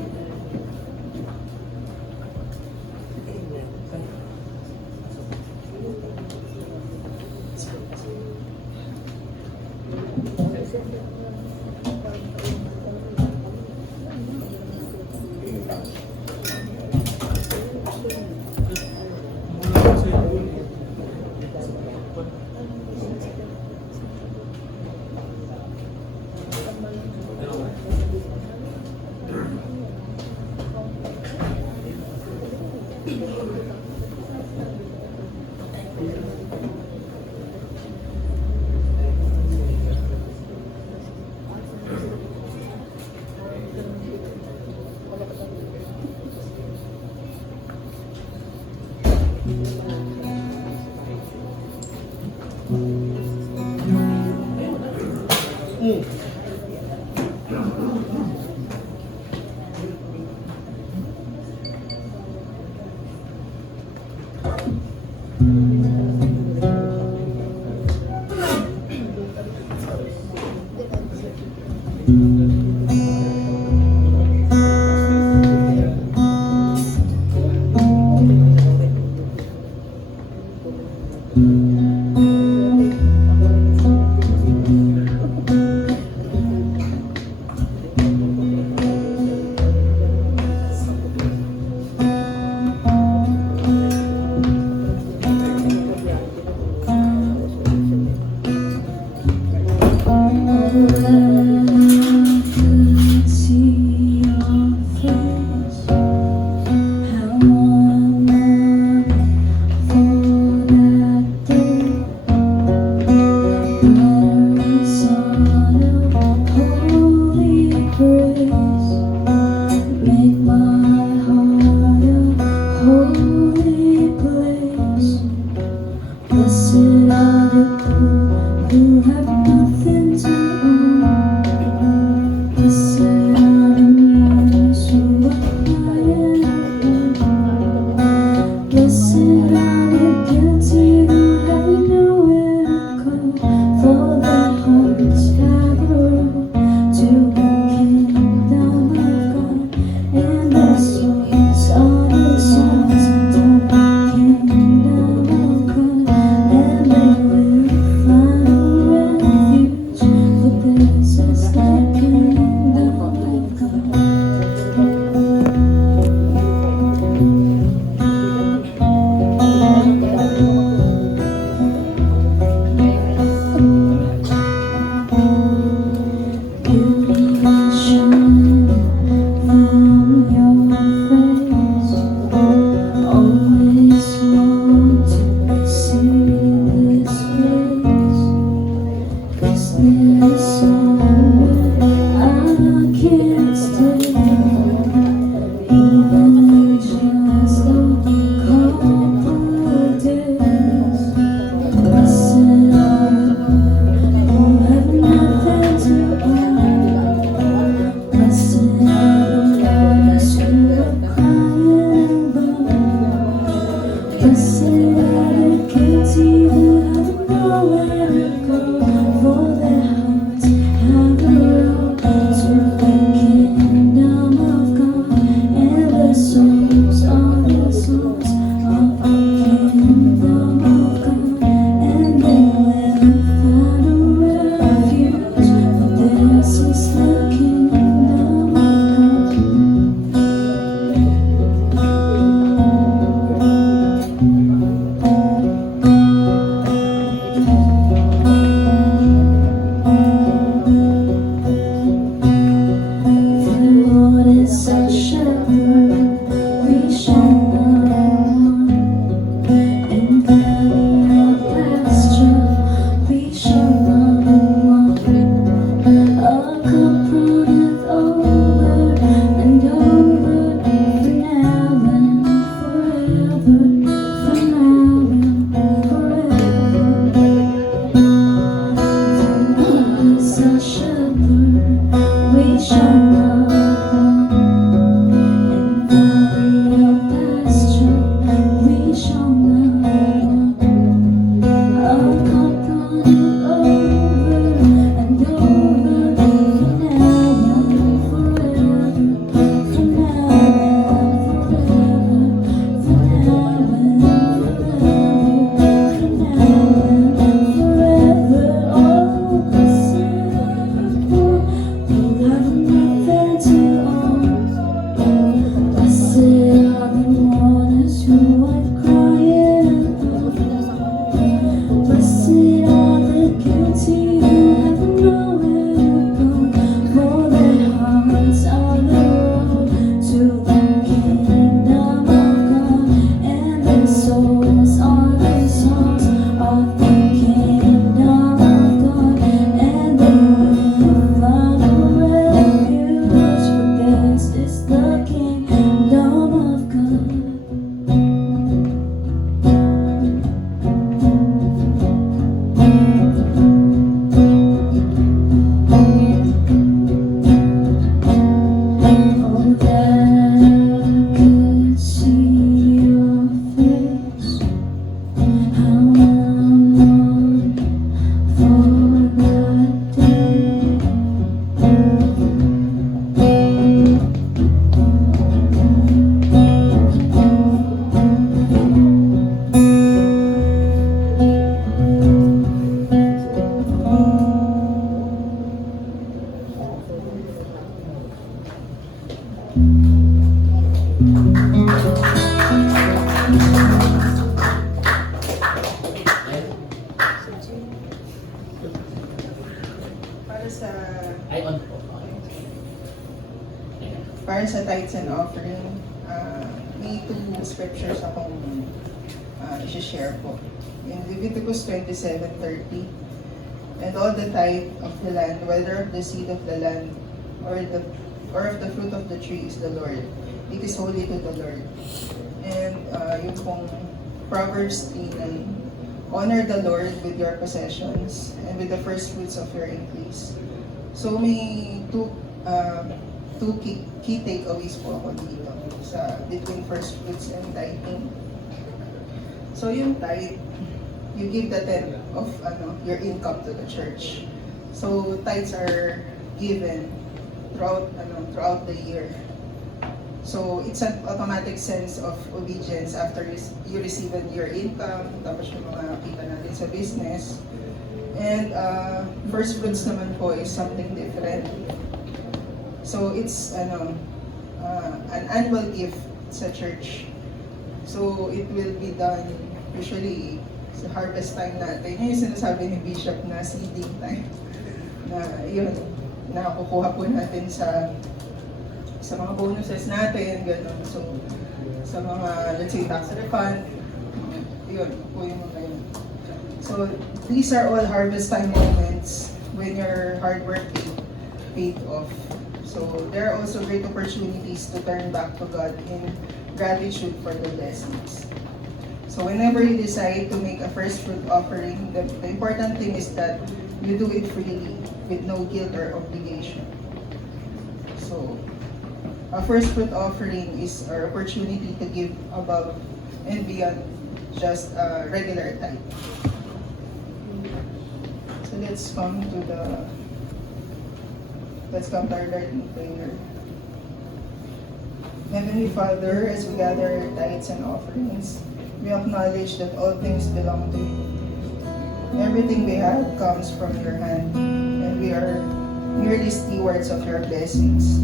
Para sa tithes and offering, may two scriptures akong i-share po. In Leviticus 27:30, and all the tithe of the land, whether of the seed of the land or of the fruit of the tree, is the Lord. It is holy to the Lord. And yung pong Proverbs 3:9, honor the Lord with your possessions and with the first fruits of your increase. So may two key takeaways po ako dito sa between first fruits and tithing. So yung tithe, you give the tenth of your income to the church. So tithes are given throughout the year. So it's an automatic sense of obedience after you receive your income, tapos yung mga kita natin sa business. And first fruits naman po is something different. So it's an annual gift sa church. So it will be done usually sa harvest time natin. Yung sinasabi ni Bishop na seeding time. Na yun, nakukuha po natin sa mga bonuses natin, gano'n. So sa mga, let's say, tax refund, yun, po yung mga yun. So these are all harvest time moments when your hard work paid off. So there are also great opportunities to turn back to God in gratitude for the blessings. So whenever you decide to make a first fruit offering, the important thing is that you do it freely with no guilt or obligation. So a first fruit offering is our opportunity to give above and beyond just a regular tithe. So let's come to our Lord in prayer. Heavenly Father, as we gather our tithes and offerings, we acknowledge that all things belong to you. Everything we have comes from your hand, and we are merely stewards of your blessings.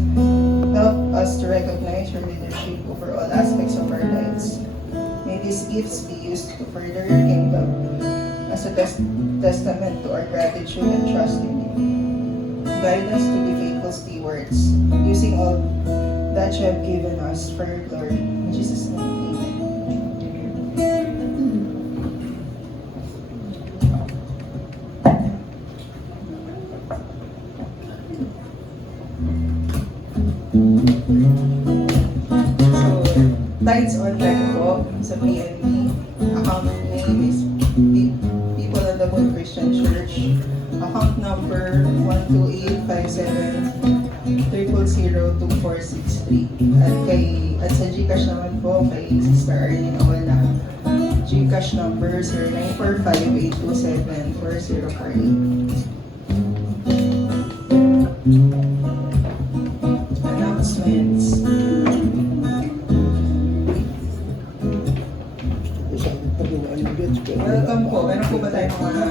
Help us to recognize your leadership over all aspects of our lives. May these gifts be used to further your kingdom as a testament to our gratitude and trust in you. Guide us to be faithful stewards, using all that you have given us for your glory. In Jesus' name, amen. So, tithes on deck po sa PNP. Account name is People of the Moon Christian Church. Account number 12857-0002463. At sa Gcash naman po kay Sister Arlene Ola. Gcash number 0945-827-4048. Announcements. Welcome po. Meron po ba tayong mga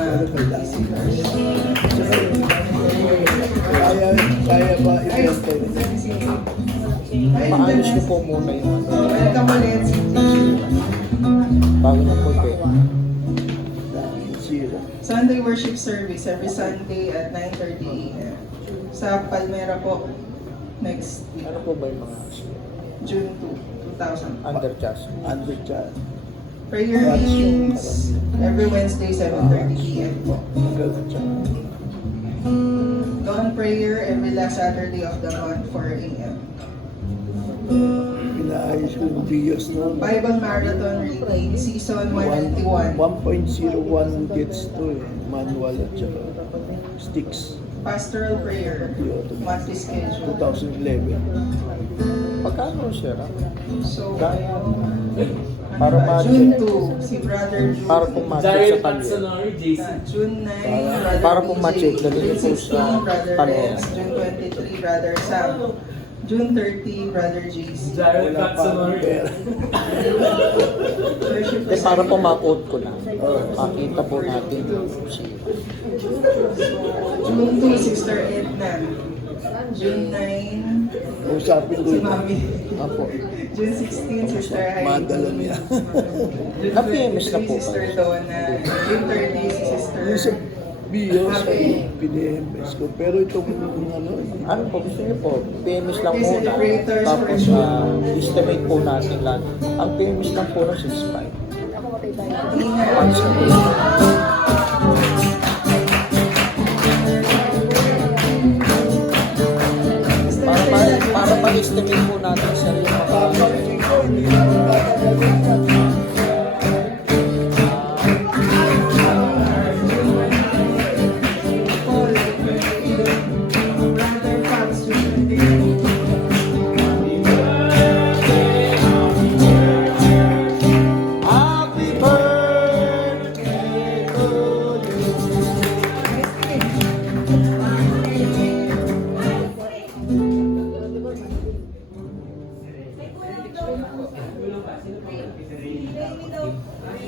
visitors? Kaya ba i-enter? Maayos ko po muna yung Welcome ulit. bago na po ito. Sunday worship service every Sunday at 9:30 a.m. Sa Palmera po next week, Ano po ba yung mga June 2, 2000. underclass? Underclass. Prayer meetings every Wednesday 7:30 p.m. po. Dawn prayer every last Saturday of the month 4 a.m. Inaayos ko yung videos na Bible Marathon Reading Season 191. 1.01 gets to manual at saka sticks. Pastoral prayer monthly schedule. 2011. Pagkano siya? So, Para ma- June 2, si Brother June. Para po ma-check sa Dahil kanila. Patsunori, JC. June 9, Brother para po BJ. ma-check, dali June niyo po 16, sa Brother panel. Rex. June 23, Brother Sam. June 30, Brother JC. Dahil Wala pa akong Patsunori. pera. Worship Eh, para po ma-quote ko lang. Makita po natin. June 2, Sister Edna. June 9, Usapin ko si yun. Mami. Apo. June 16, Sister Heidi. Madala niya. June Na-PMS na 23, po. Sister Donna. June 30, si Sister Yung sa videos, Happy. PDMS ko. Pero itong ano, Ano po, gusto niyo po? PMS lang Okay, muna. celebrators Tapos, for sure. estimate po natin lang. Ang PMS lang po ng 6.5. Ingat. Para ma-estimate po natin sa rin Happy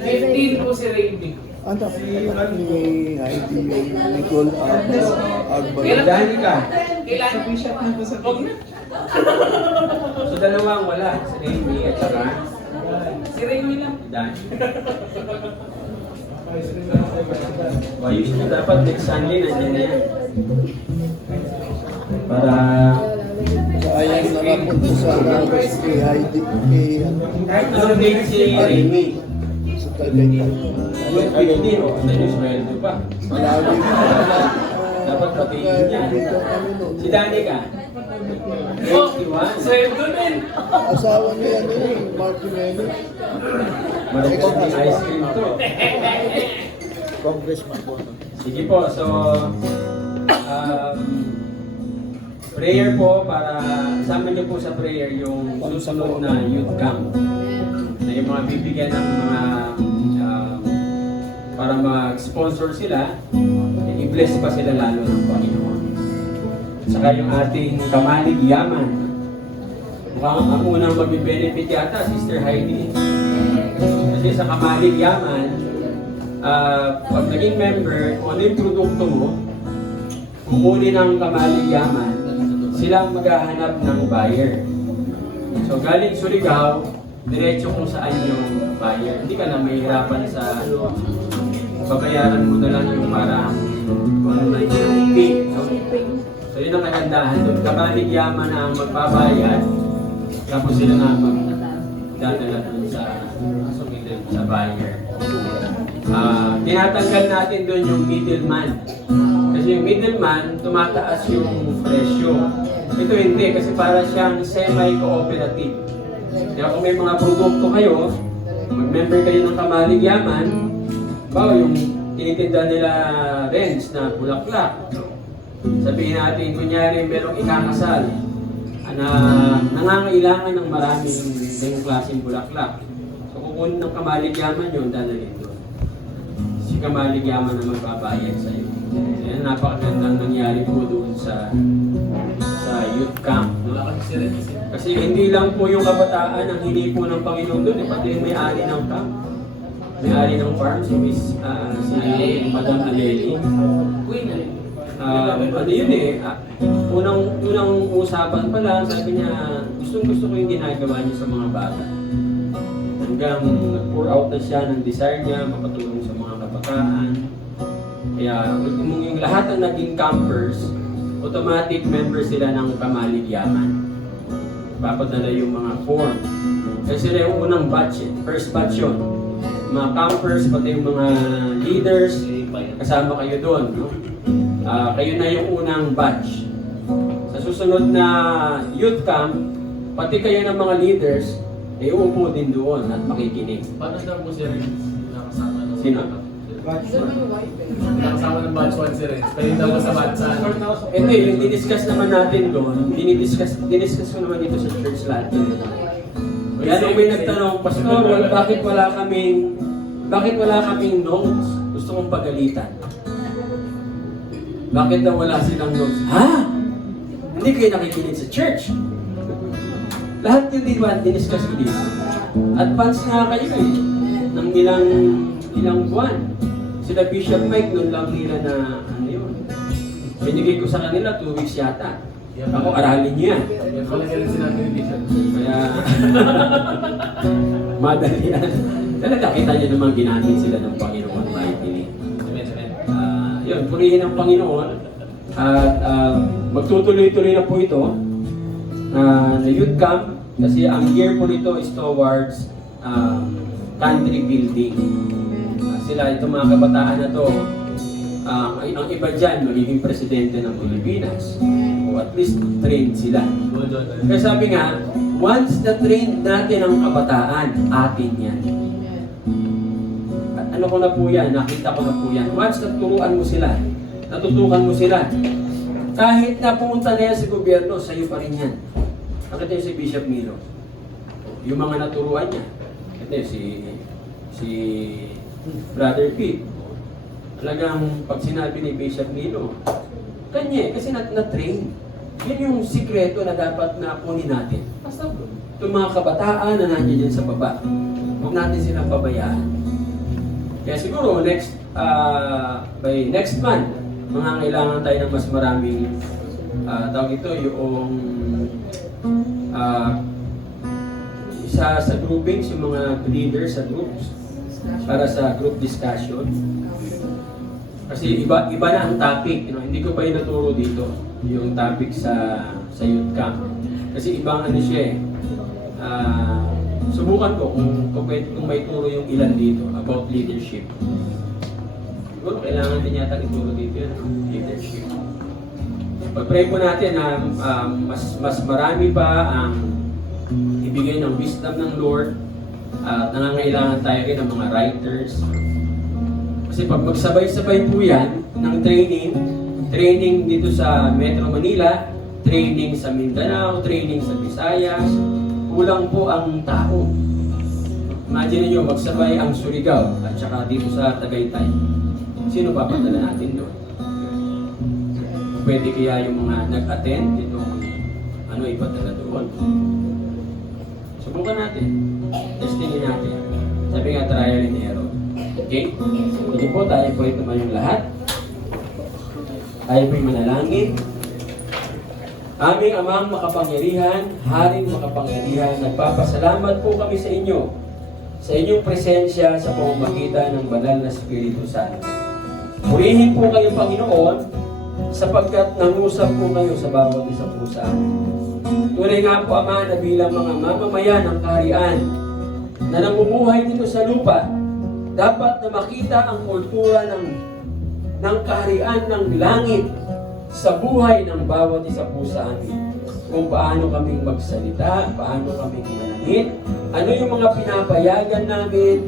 birthday to you. Po si Rainy. anak ni Heidi yung Nicole Agbar. Danica. Sa bishop na po sa bishop. So dalawang wala. Si Amy at saka Si Rainy lang. Dan. Ayos nyo dapat next Sunday nandiyan na yan. Para Sayang nakapunta sa labas kay Heidi. Kay anong date si Amy? sa Tagaytay. Yung 15 o, ano yung sweldo pa? Lagi na Dapat patingin niya. Dito kami noon. Si Danica. Oh, 81. sweldo din. Asawa niya ano yun, Mark Jimenez, Marunong ng ice cream to. congressman po. No? Sige po, so prayer po para sama niyo po sa prayer yung susunod na youth camp na yung mga bibigyan ng mga para mag-sponsor sila, i-bless pa sila lalo ng Panginoon. Saka yung ating kamalig yaman, mukhang ang unang mag-benefit yata, Sister Heidi. Kasi sa kamalig yaman, pag naging member, kung ano yung produkto mo, kukunin ng kamalig yaman, sila ang maghahanap ng buyer. So galing Surigao, diretso kung saan yung buyer. Hindi ka na mahirapan sa babayaran mo na lang yung parang online shipping. So yun ang kagandahan doon. Kamalig yaman na ang magbabayad, tapos sila na magdadala doon sa buyer. Tinatanggal natin doon yung middleman. Kasi yung middleman, tumataas yung presyo. Ito hindi, kasi para siyang semi-cooperative. Kaya kung may mga produkto kayo, mag-member kayo ng kamalig yaman, yung tinitinda nila rents na bulaklak. Sabihin natin, kunyari merong ikakasal na nangangailangan ng maraming ganyang klaseng bulaklak. So kukunin ng kamalig yaman yun, dadalhin doon. Si kamalig yaman na magbabayad sa iyo. Yan, napakagandang nangyari po doon sa youth camp. No? Kasi hindi lang po yung kabataan ang hinipo ng Panginoon doon, pati yung may-ari ng camp. May-ari ng farm, si Madam Aleli. Ano yun unang usapan pa lang, sabi niya, gusto ko yung ginagawa niya sa mga bata. Hanggang nag-pour out na siya ng desire niya, mapatulong sa mga kabataan. Kaya yung lahat ng naging campers, automatic member sila ng kamalig yaman. Papadala yung mga form. Kasi sila yung unang batch, first batch yun. Mga campers, pati yung mga leaders, kasama kayo doon. No? Kayo na yung unang batch. Sa susunod na youth camp, pati kayo ng mga leaders, ay uupo din doon at makikinig. Paano daw po si Renz? Nakasama ng Sino? Nakasama ng batch 1 si Renz. Pero daw sa batch Hindi, yung diniscuss naman natin doon, diniscuss ko naman dito sa church lahat. Kaya nung may nagtanong, Pastor, bakit wala kaming notes? Gusto kong pagalitan. Bakit daw wala silang notes? Ha? Hindi kayo nakikinig sa church. Lahat yun diniscuss ko dito. Advance na kayo ng ilang buwan. Sila Bishop Mike, noon lang nila na ano yun. Binigay ko sa kanila 2 weeks yata. Ako, aralin niyo yan. Yan pala ka rin sinabi ni Bishop. Kaya, madali yan. Kaya nakita niyo naman ginamit sila ng Panginoon mightily. Yun, purihin ang Panginoon. At magtutuloy-tuloy na po ito na youth camp. Kasi ang year po nito is towards country building. Sila, itong mga kabataan na to, ang iba dyan, magiging presidente ng Pilipinas. O at least trained sila. Kaya sabi nga, once na-trained natin ang kabataan, atin yan. At ano ko na po yan, nakita ko na po yan. Once naturuan mo sila, natutukan mo sila, kahit na pumunta na yan sa gobyerno, sa'yo pa rin yan. Nakita niyo si Bishop Milo. Yung mga naturuan niya. Ito si Brother Pete. Talagang pag sinabi ni Bishop Milo, kanya kasi na-train. Yun yung sikreto na dapat na kunin natin. Basta itong mga kabataan na nandiyan dyan sa baba, huwag natin silang pabayaan. Kaya siguro by next month, mangangailangan tayo ng mas maraming tawag ito yung isa sa groupings, yung mga leaders sa groups para sa group discussion. Kasi iba na ang topic, hindi ko pa yung naturo dito yung topic sa youth camp. Kasi ibang ano siya subukan ko kung may turo yung ilan dito about leadership. Siguro kailangan din yata ituro dito yun, leadership. Pag-pray po natin na mas marami pa ang ibigay ng wisdom ng Lord at nangangailangan tayo rin ng mga writers. Kasi pag magsabay-sabay po yan ng training dito sa Metro Manila, training sa Mindanao, training sa Visayas, kulang po ang tao. Imagine nyo, magsabay ang Surigao at saka dito sa Tagaytay. Sino papadala natin doon? Pwede kaya yung mga nag-attend itong ipadala doon. Subukan natin. Testingin natin. Sabi nga, trial and error. Okay? Sige po, tayo po ito yung lahat. Tayo po'y manalangin. Aming Amang makapangyarihan, Haring makapangyarihan, nagpapasalamat po kami sa inyo, sa inyong presensya sa pamamagitan ng Banal na Espiritu Santo. Purihin po kayo, Panginoon, sapagkat nangusap po kayo sa bawat isa po sa amin. Tunay nga po, Ama, na bilang mga mamamayan ng kaharian na namumuhay dito sa lupa, dapat na makita ang kultura ng kaharian ng langit sa buhay ng bawat isa po sa amin. Kung paano kaming magsalita, paano kaming manamit, ano yung mga pinapayagan namin,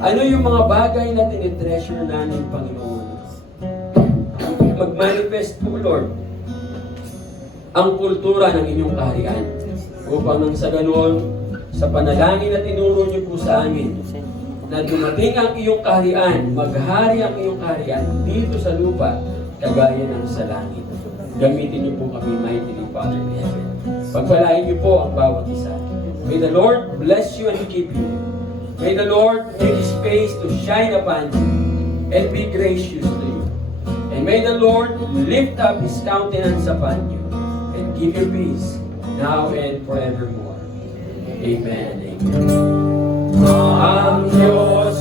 ano yung mga bagay na tinitreasure namin, Panginoon. Mag-manifest po, Lord, ang kultura ng inyong kaharian. Upang nang sa ganon, sa panalangin na tinuro niyo po sa amin, na dumating ang iyong kaharian, maghari ang iyong kaharian dito sa lupa, kagaya ng sa langit. Gamitin niyo po kami, mightily, Father in heaven. Pagpalain niyo po ang bawat isa. May the Lord bless you and keep you. May the Lord make His face to shine upon you and be gracious to you. And may the Lord lift up His countenance upon you and give you peace now and forevermore. Amen. Amen. Ang Diyos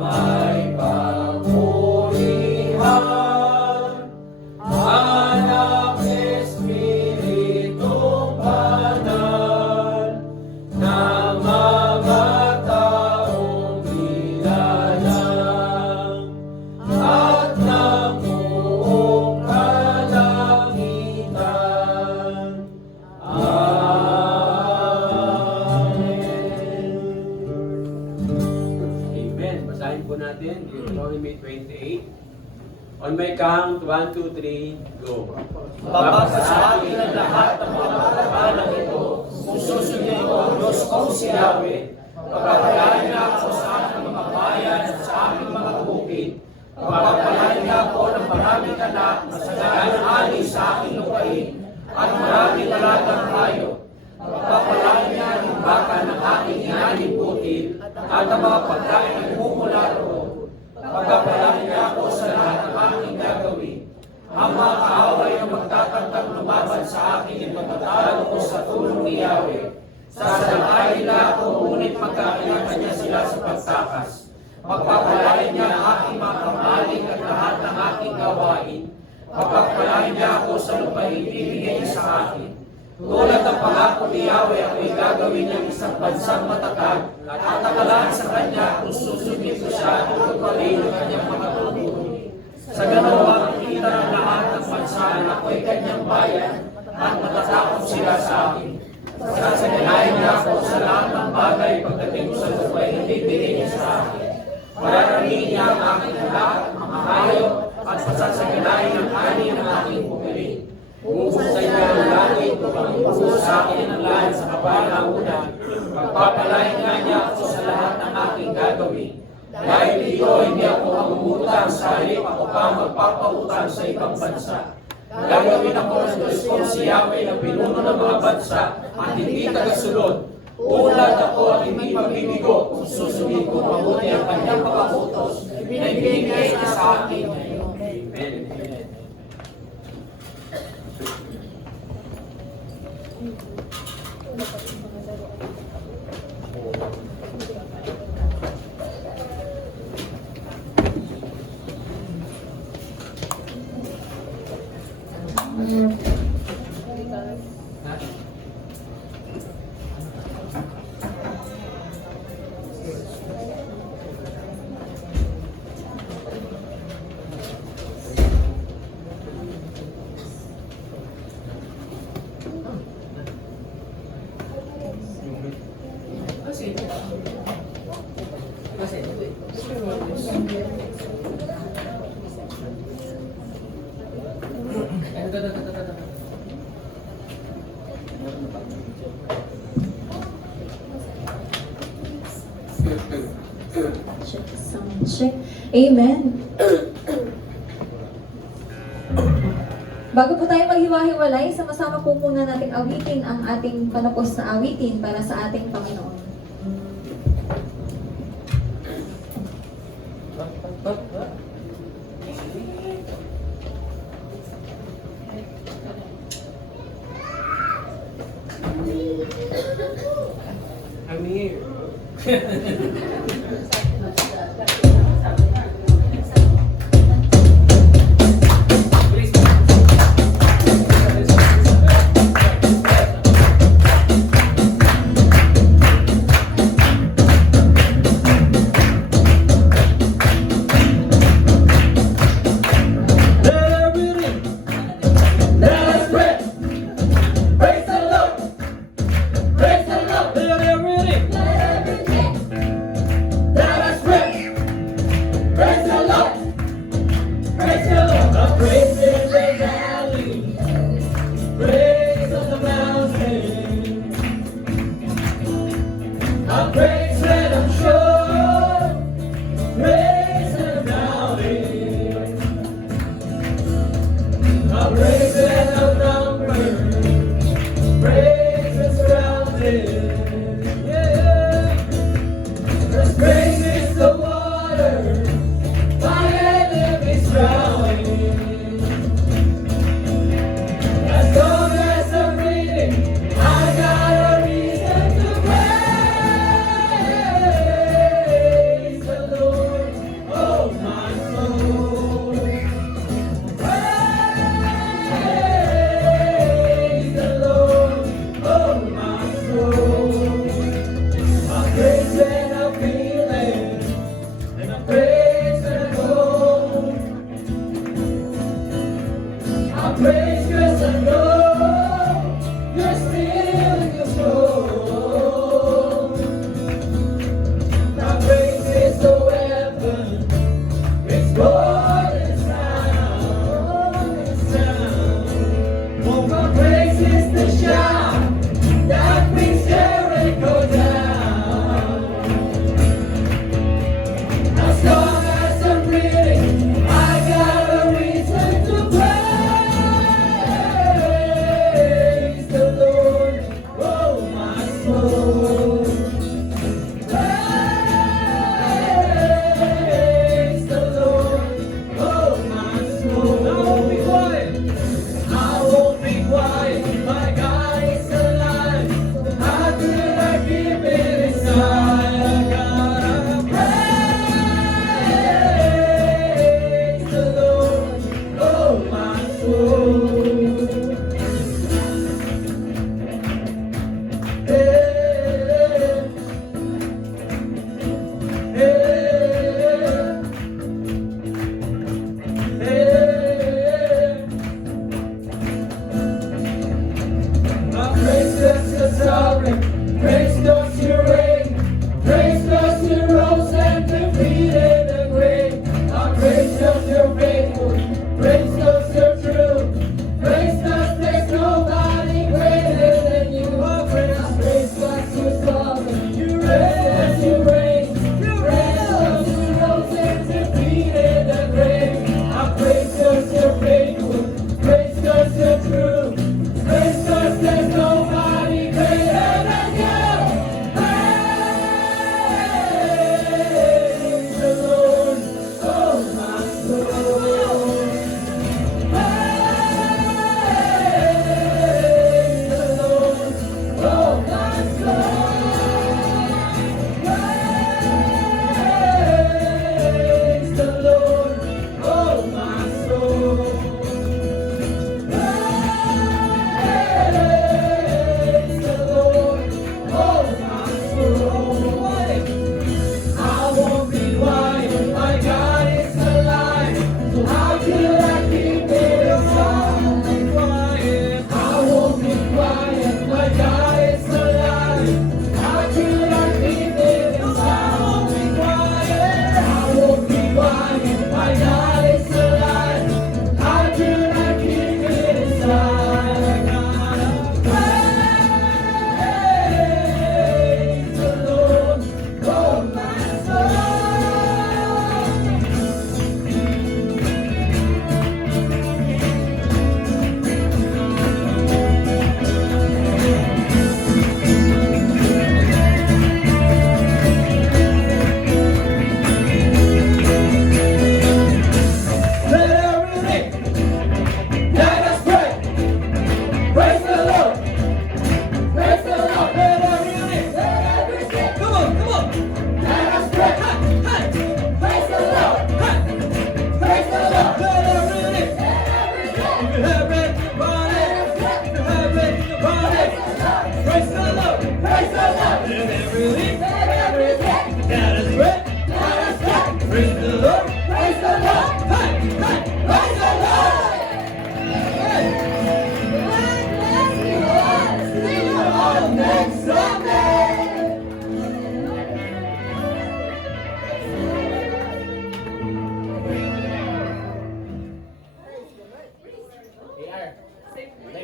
may papurihan, Anak, Espiritu Banal, na mga taong nilalang, at ng buong kalangitan. Amen. Basahin po natin Deuteronomy 28. On my count, 1, 2, 3, go. Papasasabi ng lahat ng mga katapanan ito, kung susundin ko ang Diyos kong si Yahweh, pagpapalain niya ako sa aking mga bayan at sa aking mga bukid, pagpapalain niya ako ng maraming anak na sagalang ani sa aking lupain, at maraming alagang hayop. Pagpapalain niya ng baka ng aking inaning butil, at ang mga pagkain ng mumula roon. Pagpapalain niya ako sa lahat ng aking gagawin. Ang mga kaaway na magtatangkang lumaban sa akin ay matatalo ko sa tulong ni Yahweh. Sasalakayin nila ako, ngunit magkakanya-kanya sila sa pagtakas. Pagpapalain niya ang aking mga kamaling at lahat ng aking gawain. Pagpapalain niya ako sa lupain ibibigay sa akin. Tulad ng pangako ni Yahweh, ako'y gagawin niyang isang bansang matatag at tatakalaan sa kanya kung susundin ko siya at tutuparin ang kanyang mga tutulong. Sa ganoon, makikita ng lahat ng bansa na ako'y kanyang bayan at matatakot sila sa akin. Sasaganahin niya ako sa lahat ng bagay pagdating ko sa lupain na bibigay niya sa akin. Pararamihin niya ang aking anak, mga hayop, at pasasaganahin ang ani ng aking pupiling. Bubuksan niya ang langit upang ibuhos sa akin ang lahat sa kapanaunan. Pagpapalain nga niya ako sa lahat ng aking gagawin. Dahil dito, hindi ako mamumutang sa halip ako pa magpapautang sa ibang bansa. Gagawin ako ng Diyos kong si Yahweh na pinuno ng mga bansa at hindi tagasunod. Ulad ako at hindi mabibigo kung susundin ko mabuti ang kanyang mga utos na ibigay niya sa akin ngayon. Amen. Check, sound check. Amen. Bago po tayo maghiwa-hiwalay, sama-sama po muna nating awitin ang ating panapos na awitin para sa ating Panginoon. I'm here.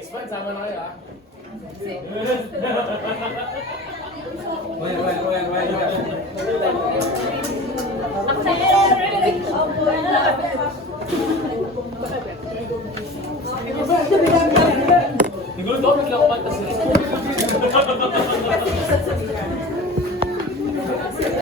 Next month, sama na kayo, ah. Well. Nakasaya na rin.